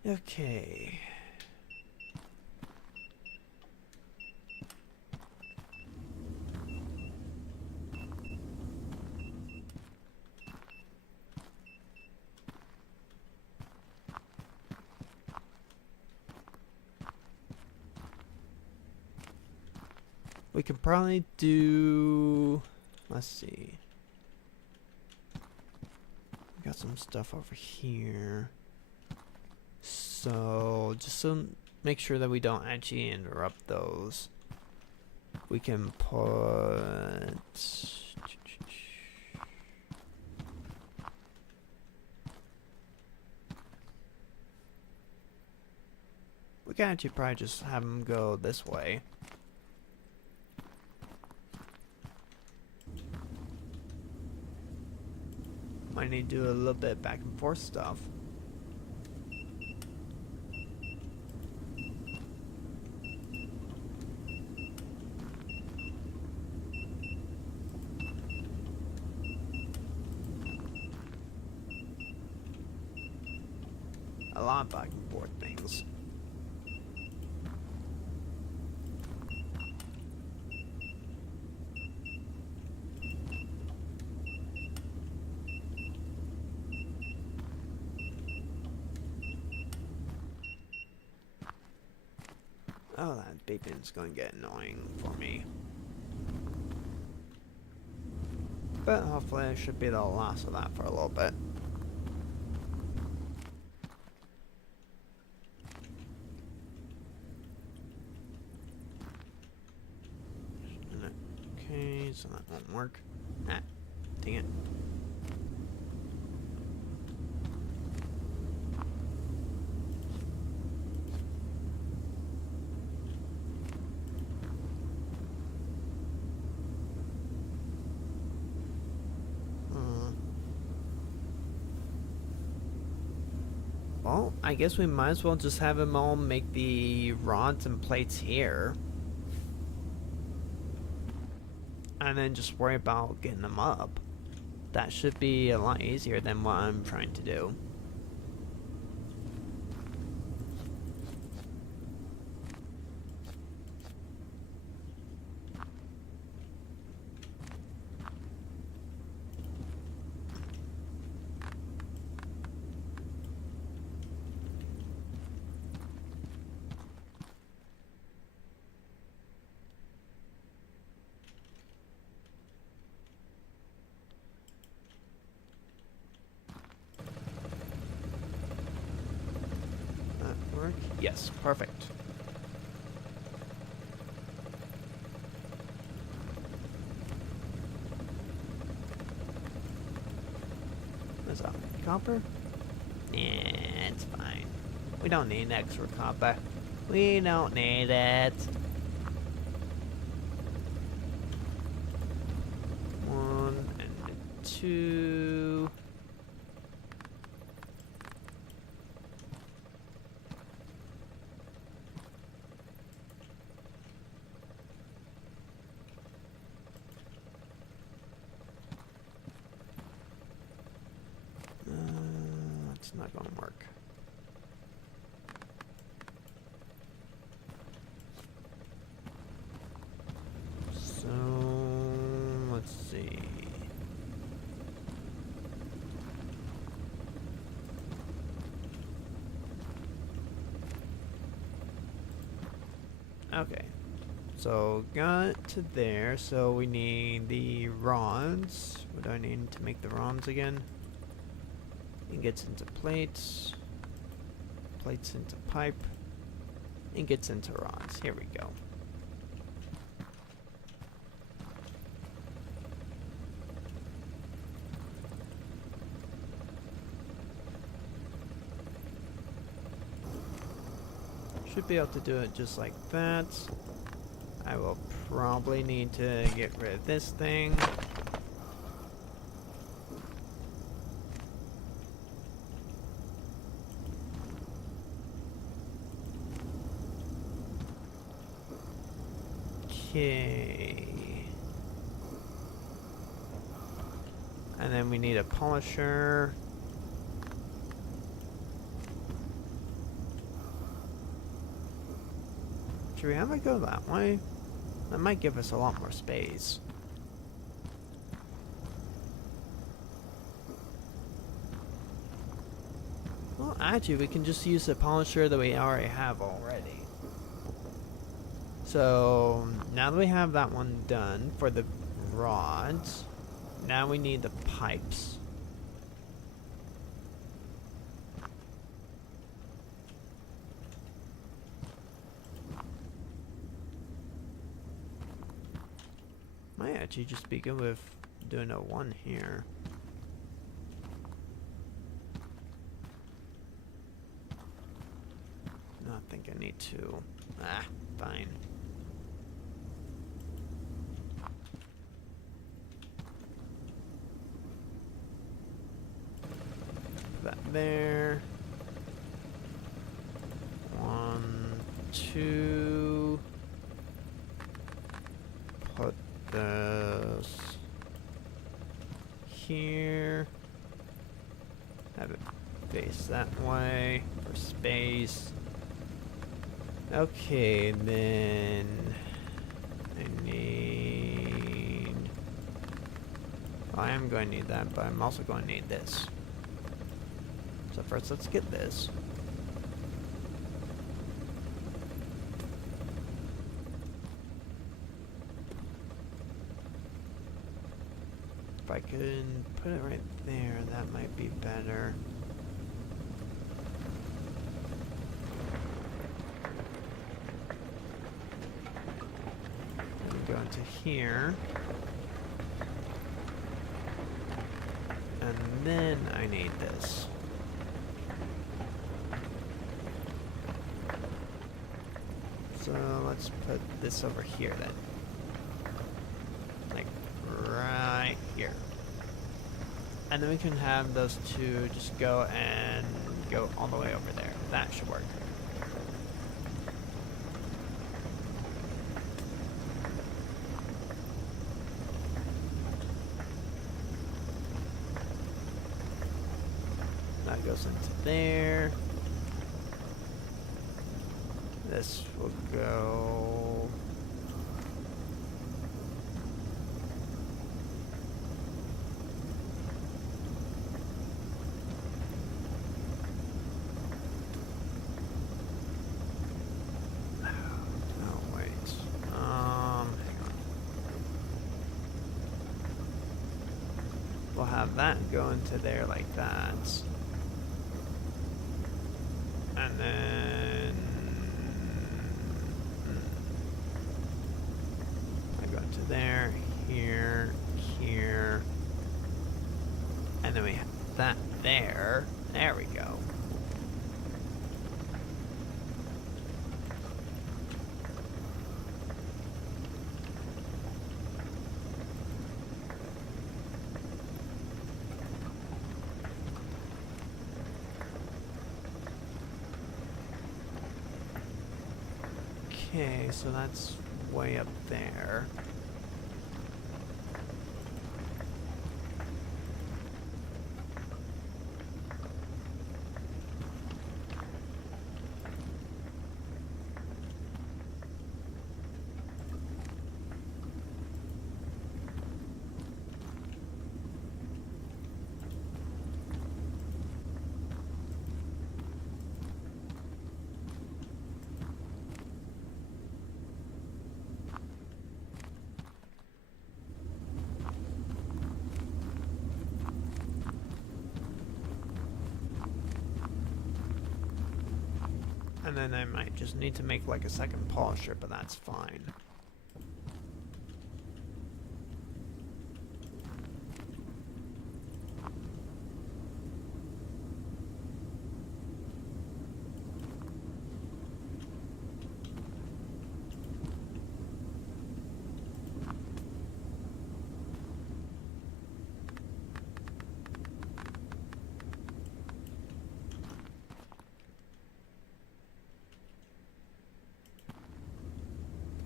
Okay. We can probably do... Let's see. We got some stuff over here. So, just to make sure that we don't actually interrupt those, we can put... We can actually probably just have them go this way. Might need to do a little bit back and forth stuff. A lot of back and forth things. Oh, that beeping's going to get annoying for me. But hopefully it should be the last of that for a little bit. Okay, so that won't work. Ah, dang it. Well, I guess we might as well just have them all make the rods and plates here. And then just worry about getting them up. That should be a lot easier than what I'm trying to do. Work? Yes, perfect. What's up? Copper? Nah, it's fine. We don't need extra copper. We don't need it. One and two. It's not going to work. So, let's see. Okay. So, got to there. So, we need the rods. What do I need to make the rods again? It gets into plates. plates into pipe, ingots into rods. Here we go. Should be able to do it just like that. I will probably need to get rid of this thing. Okay. And then we need a polisher. Should we have it go that way? That might give us a lot more space. Well, actually, we can just use the polisher that we already have already. So, now that we have that one done for the rods, now we need the pipes. Might actually just be good with doing a one here. No, I think I need two. Ah, fine. Put that there. 1, 2. Put this here. Have it face that way for space. Okay, then I need... Well, I am going to need that, but I'm also going to need this. So first, let's get this. If I could put it right there, that might be better. Go into here. And then I need this. So let's put this over here then. Like right here. And then we can have those two just go and go all the way over there. That should work. That goes into there. This will go... Oh, wait. Hang on. We'll have that go into there like that. And then I go into there, here, here, and then we have that there. There we go. Okay, so that's way up there. And then I might just need to make like a second polisher, but that's fine.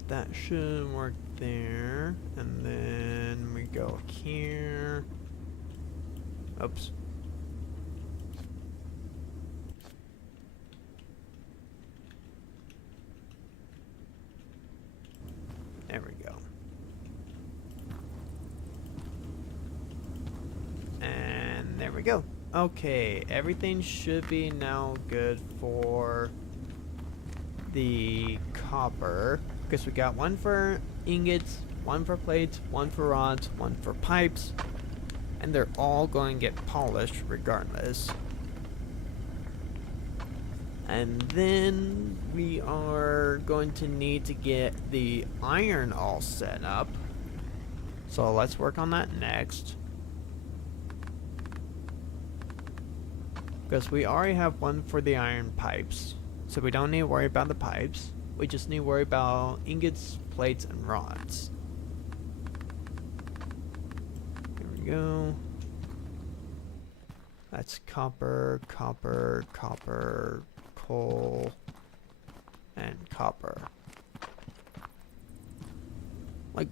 That should work there. And then we go here. Oops. There we go. And there we go. Okay, everything should be now good for the copper. Because we got one for ingots, one for plates, one for rods, one for pipes, and they're all going to get polished regardless. And then we are going to need to get the iron all set up. So let's work on that next. Because we already have one for the iron pipes. So we don't need to worry about the pipes. We just need to worry about ingots, plates, and rods. Here we go. That's copper, copper, copper, coal, and copper. Like,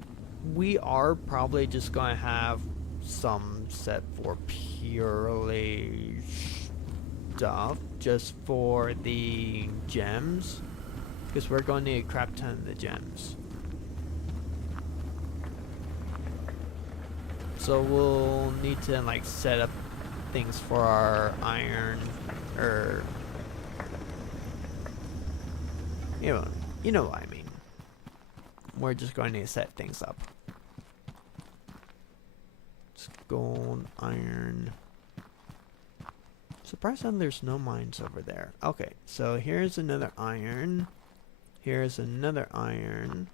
we are probably just going to have some set for purely stuff, just for the gems. Because we're going to need a crap ton of the gems. So we'll need to like set up things for our iron, or you know what I mean. We're just going to need to set things up. It's gold, iron. Surprised that there's no mines over there. Okay, so here's another iron. Here's another iron.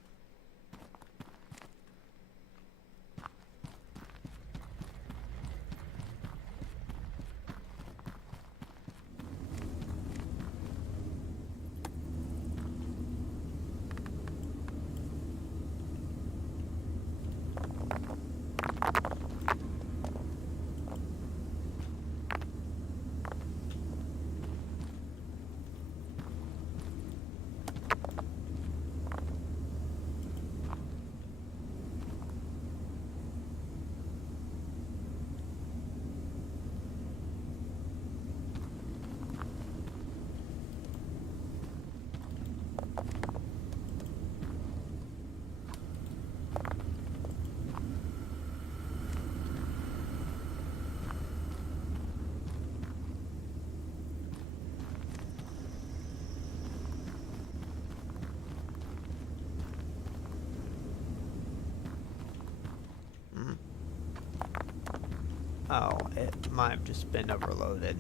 Oh, it might have just been overloaded.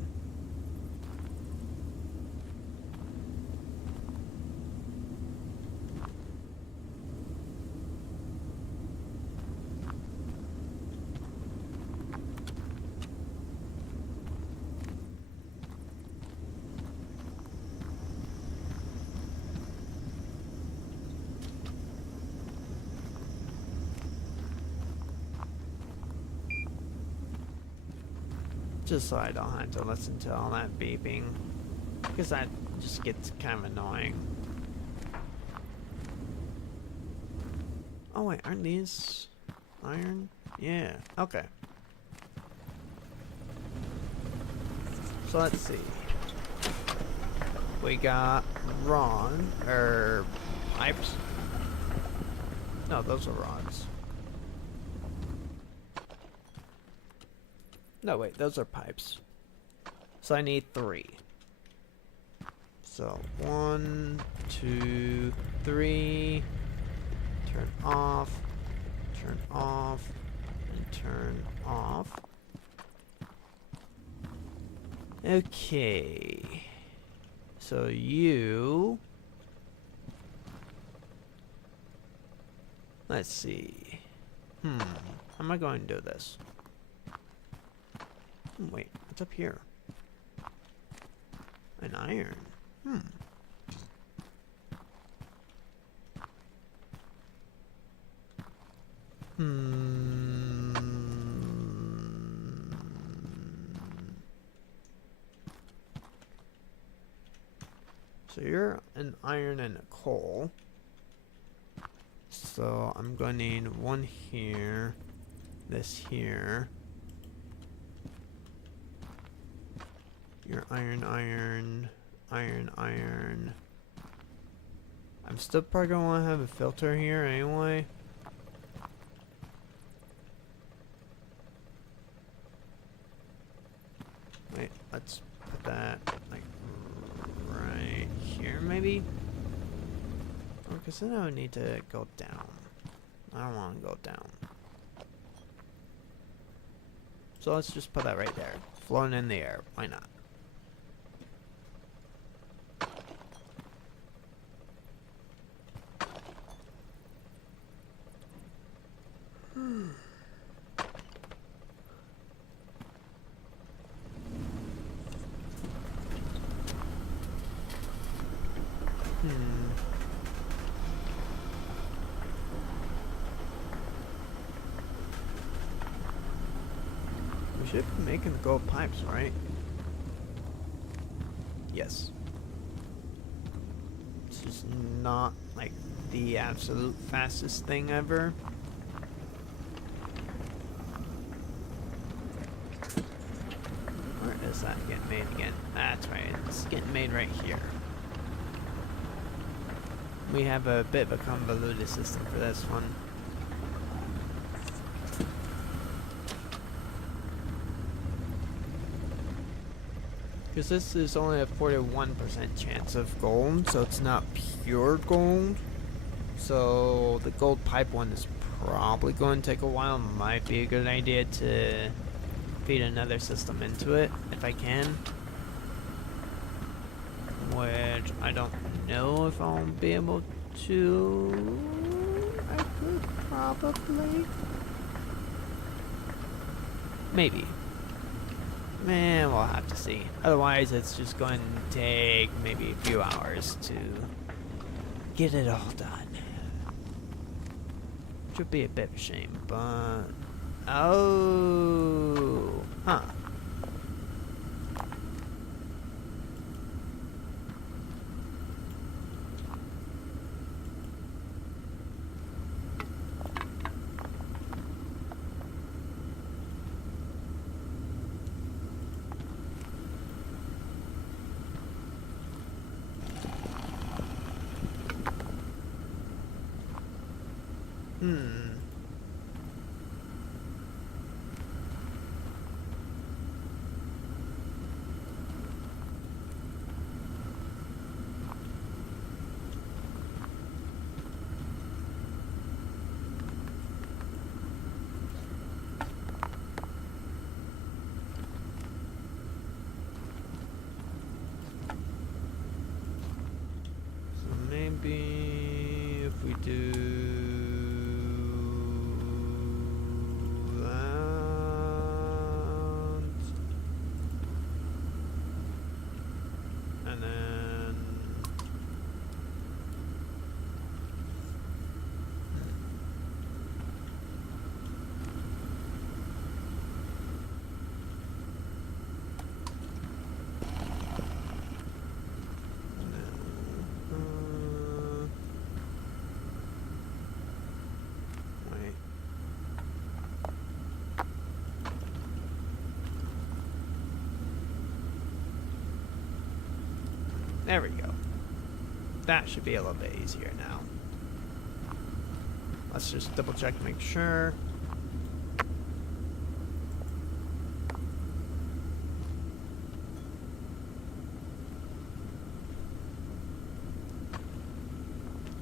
Just so I don't have to listen to all that beeping, because that just gets kind of annoying. Oh wait, aren't these iron? Yeah, okay. So let's see. We got pipes. No, those are rods. No, wait, those are pipes. So I need 3. So 1, 2, 3. Turn off, and turn off. Okay. So you... Let's see. How am I going to do this? Wait, what's up here? An iron. So you're an iron and a coal. So I'm going to need one here, this here. Your iron, iron, iron, iron. I'm still probably going to want to have a filter here anyway. Wait, let's put that like right here maybe? Because then I would need to go down. I don't want to go down. So let's just put that right there. Floating in the air. Why not? We should be making the gold pipes, right? Yes. It's just not like the absolute fastest thing ever. Where is that getting made again? That's right, it's getting made right here. We have a bit of a convoluted system for this one. Because this is only a 41% chance of gold, so it's not pure gold. So the gold pipe one is probably going to take a while. Might be a good idea to feed another system into it, if I can. Which I don't know if I'll be able to. I could probably. Maybe. Man, we'll have to see. Otherwise, it's just going to take maybe a few hours to get it all done. Which would be a bit of a shame, but... Oh! Huh. Maybe if we do that, and then there we go. That should be a little bit easier now. Let's just double check to make sure.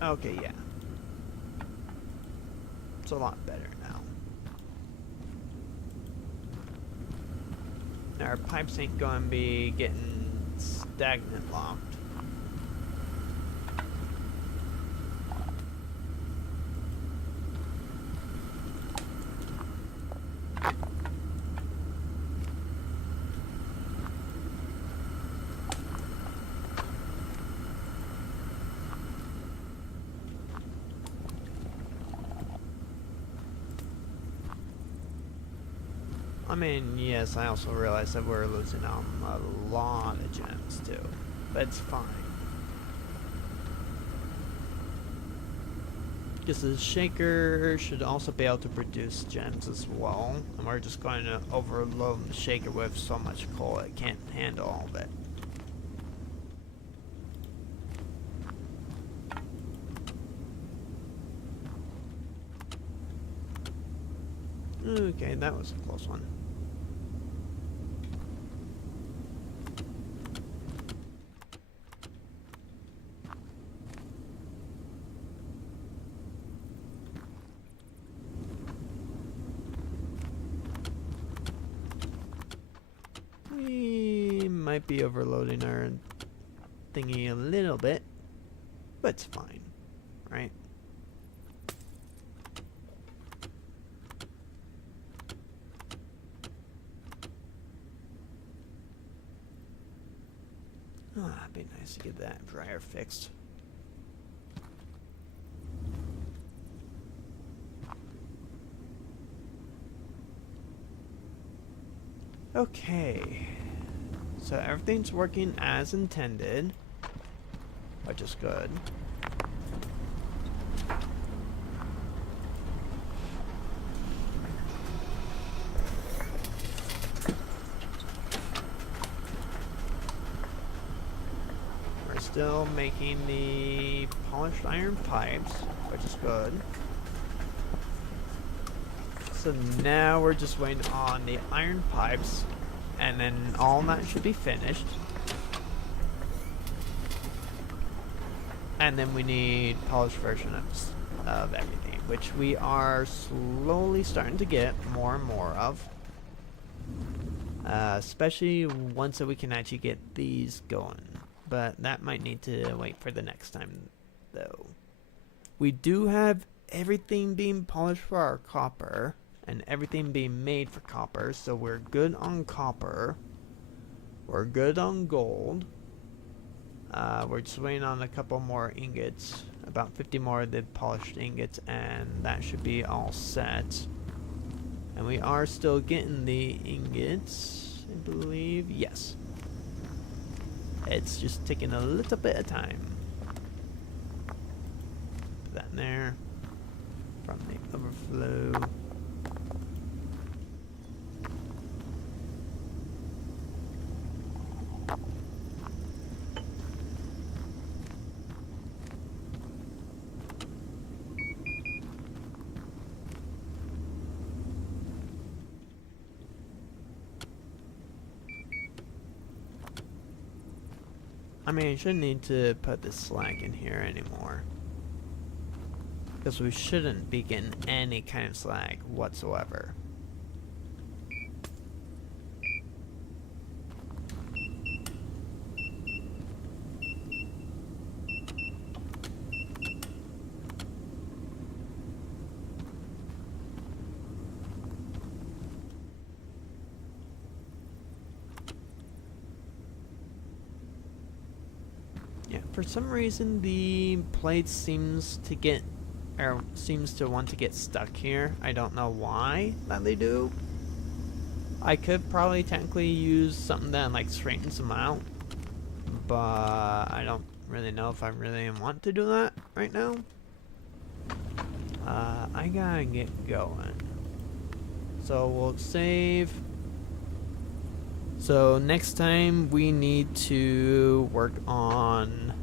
Okay, yeah. It's a lot better now. Our pipes ain't gonna be getting stagnant locked. I mean, yes, I also realize that we're losing a lot of gems too, but it's fine. Because the shaker should also be able to produce gems as well, and we're just going to overload the shaker with so much coal it can't handle all of it. Okay, that was a close one. We might be overloading our thingy a little bit, but it's fine, right? Ah, it'd be nice to get that dryer fixed. Okay, so everything's working as intended, which is good. We're still making the polished iron pipes, which is good. So now we're just waiting on the iron pipes, and then all that should be finished. And then we need polished version of everything, which we are slowly starting to get more and more of. Especially once we can actually get these going. But that might need to wait for the next time, though. We do have everything being polished for our copper, and everything being made for copper, so we're good on copper. We're good on gold. We're just waiting on a couple more ingots, about 50 more of the polished ingots, and that should be all set. And we are still getting the ingots, I believe. Yes. It's just taking a little bit of time. Put that in there from the overflow. I mean, I shouldn't need to put the slag in here anymore. Because we shouldn't be getting any kind of slag whatsoever. Yeah, for some reason the plate seems to want to get stuck here. I don't know why that they do. I could probably technically use something that like straightens them out, but I don't really know if I really want to do that right now. I gotta get going. So we'll save. So next time we need to work on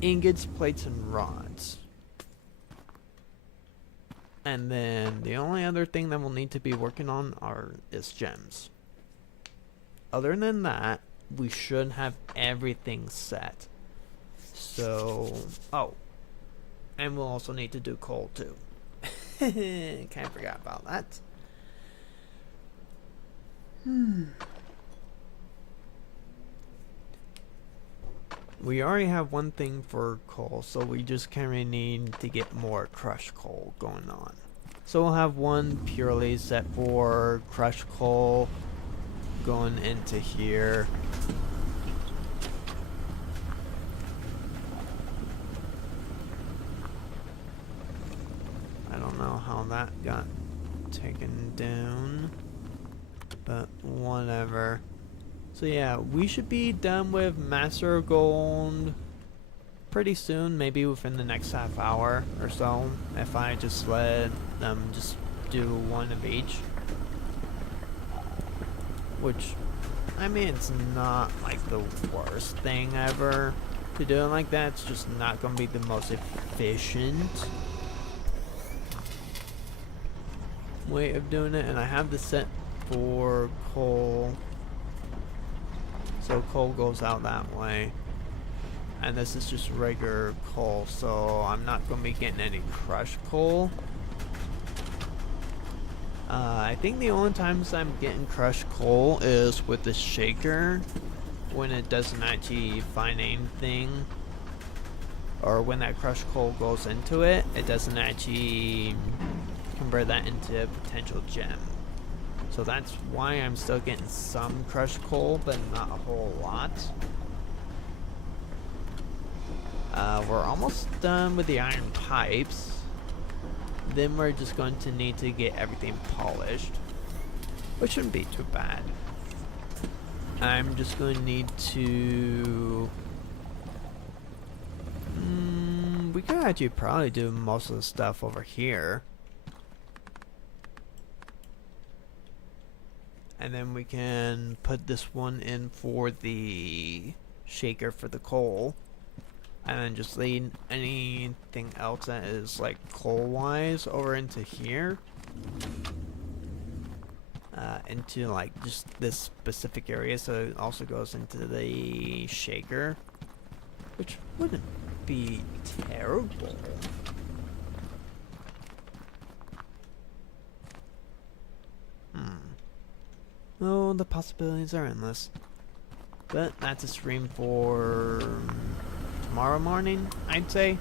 ingots, plates, and rods. And then the only other thing that we'll need to be working on is gems. Other than that, we should have everything set. So, oh, and we'll also need to do coal too. Can't forget about that. We already have one thing for coal, so we just kind of need to get more crushed coal going on. So we'll have one purely set for crushed coal going into here. I don't know how that got taken down. But whatever. So yeah, we should be done with Master of Gold pretty soon, maybe within the next half hour or so, if I just let them just do one of each. Which, I mean, it's not like the worst thing ever to do it like that. It's just not going to be the most efficient way of doing it. And I have this set for coal, so coal goes out that way. And this is just regular coal, so I'm not going to be getting any crushed coal. I think the only times I'm getting crushed coal is with the shaker, when it doesn't actually find anything, or when that crushed coal goes into it, it doesn't actually convert that into a potential gem. So that's why I'm still getting some crushed coal, but not a whole lot. We're almost done with the iron pipes. Then we're just going to need to get everything polished, which shouldn't be too bad. I'm just going to need to... we could actually probably do most of the stuff over here. And then we can put this one in for the shaker for the coal. And then just lead anything else that is like coal-wise over into here. Into like just this specific area, so it also goes into the shaker. Which wouldn't be terrible. Oh, the possibilities are endless. But that's a stream for tomorrow morning, I'd say.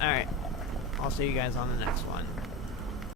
Alright, I'll see you guys on the next one.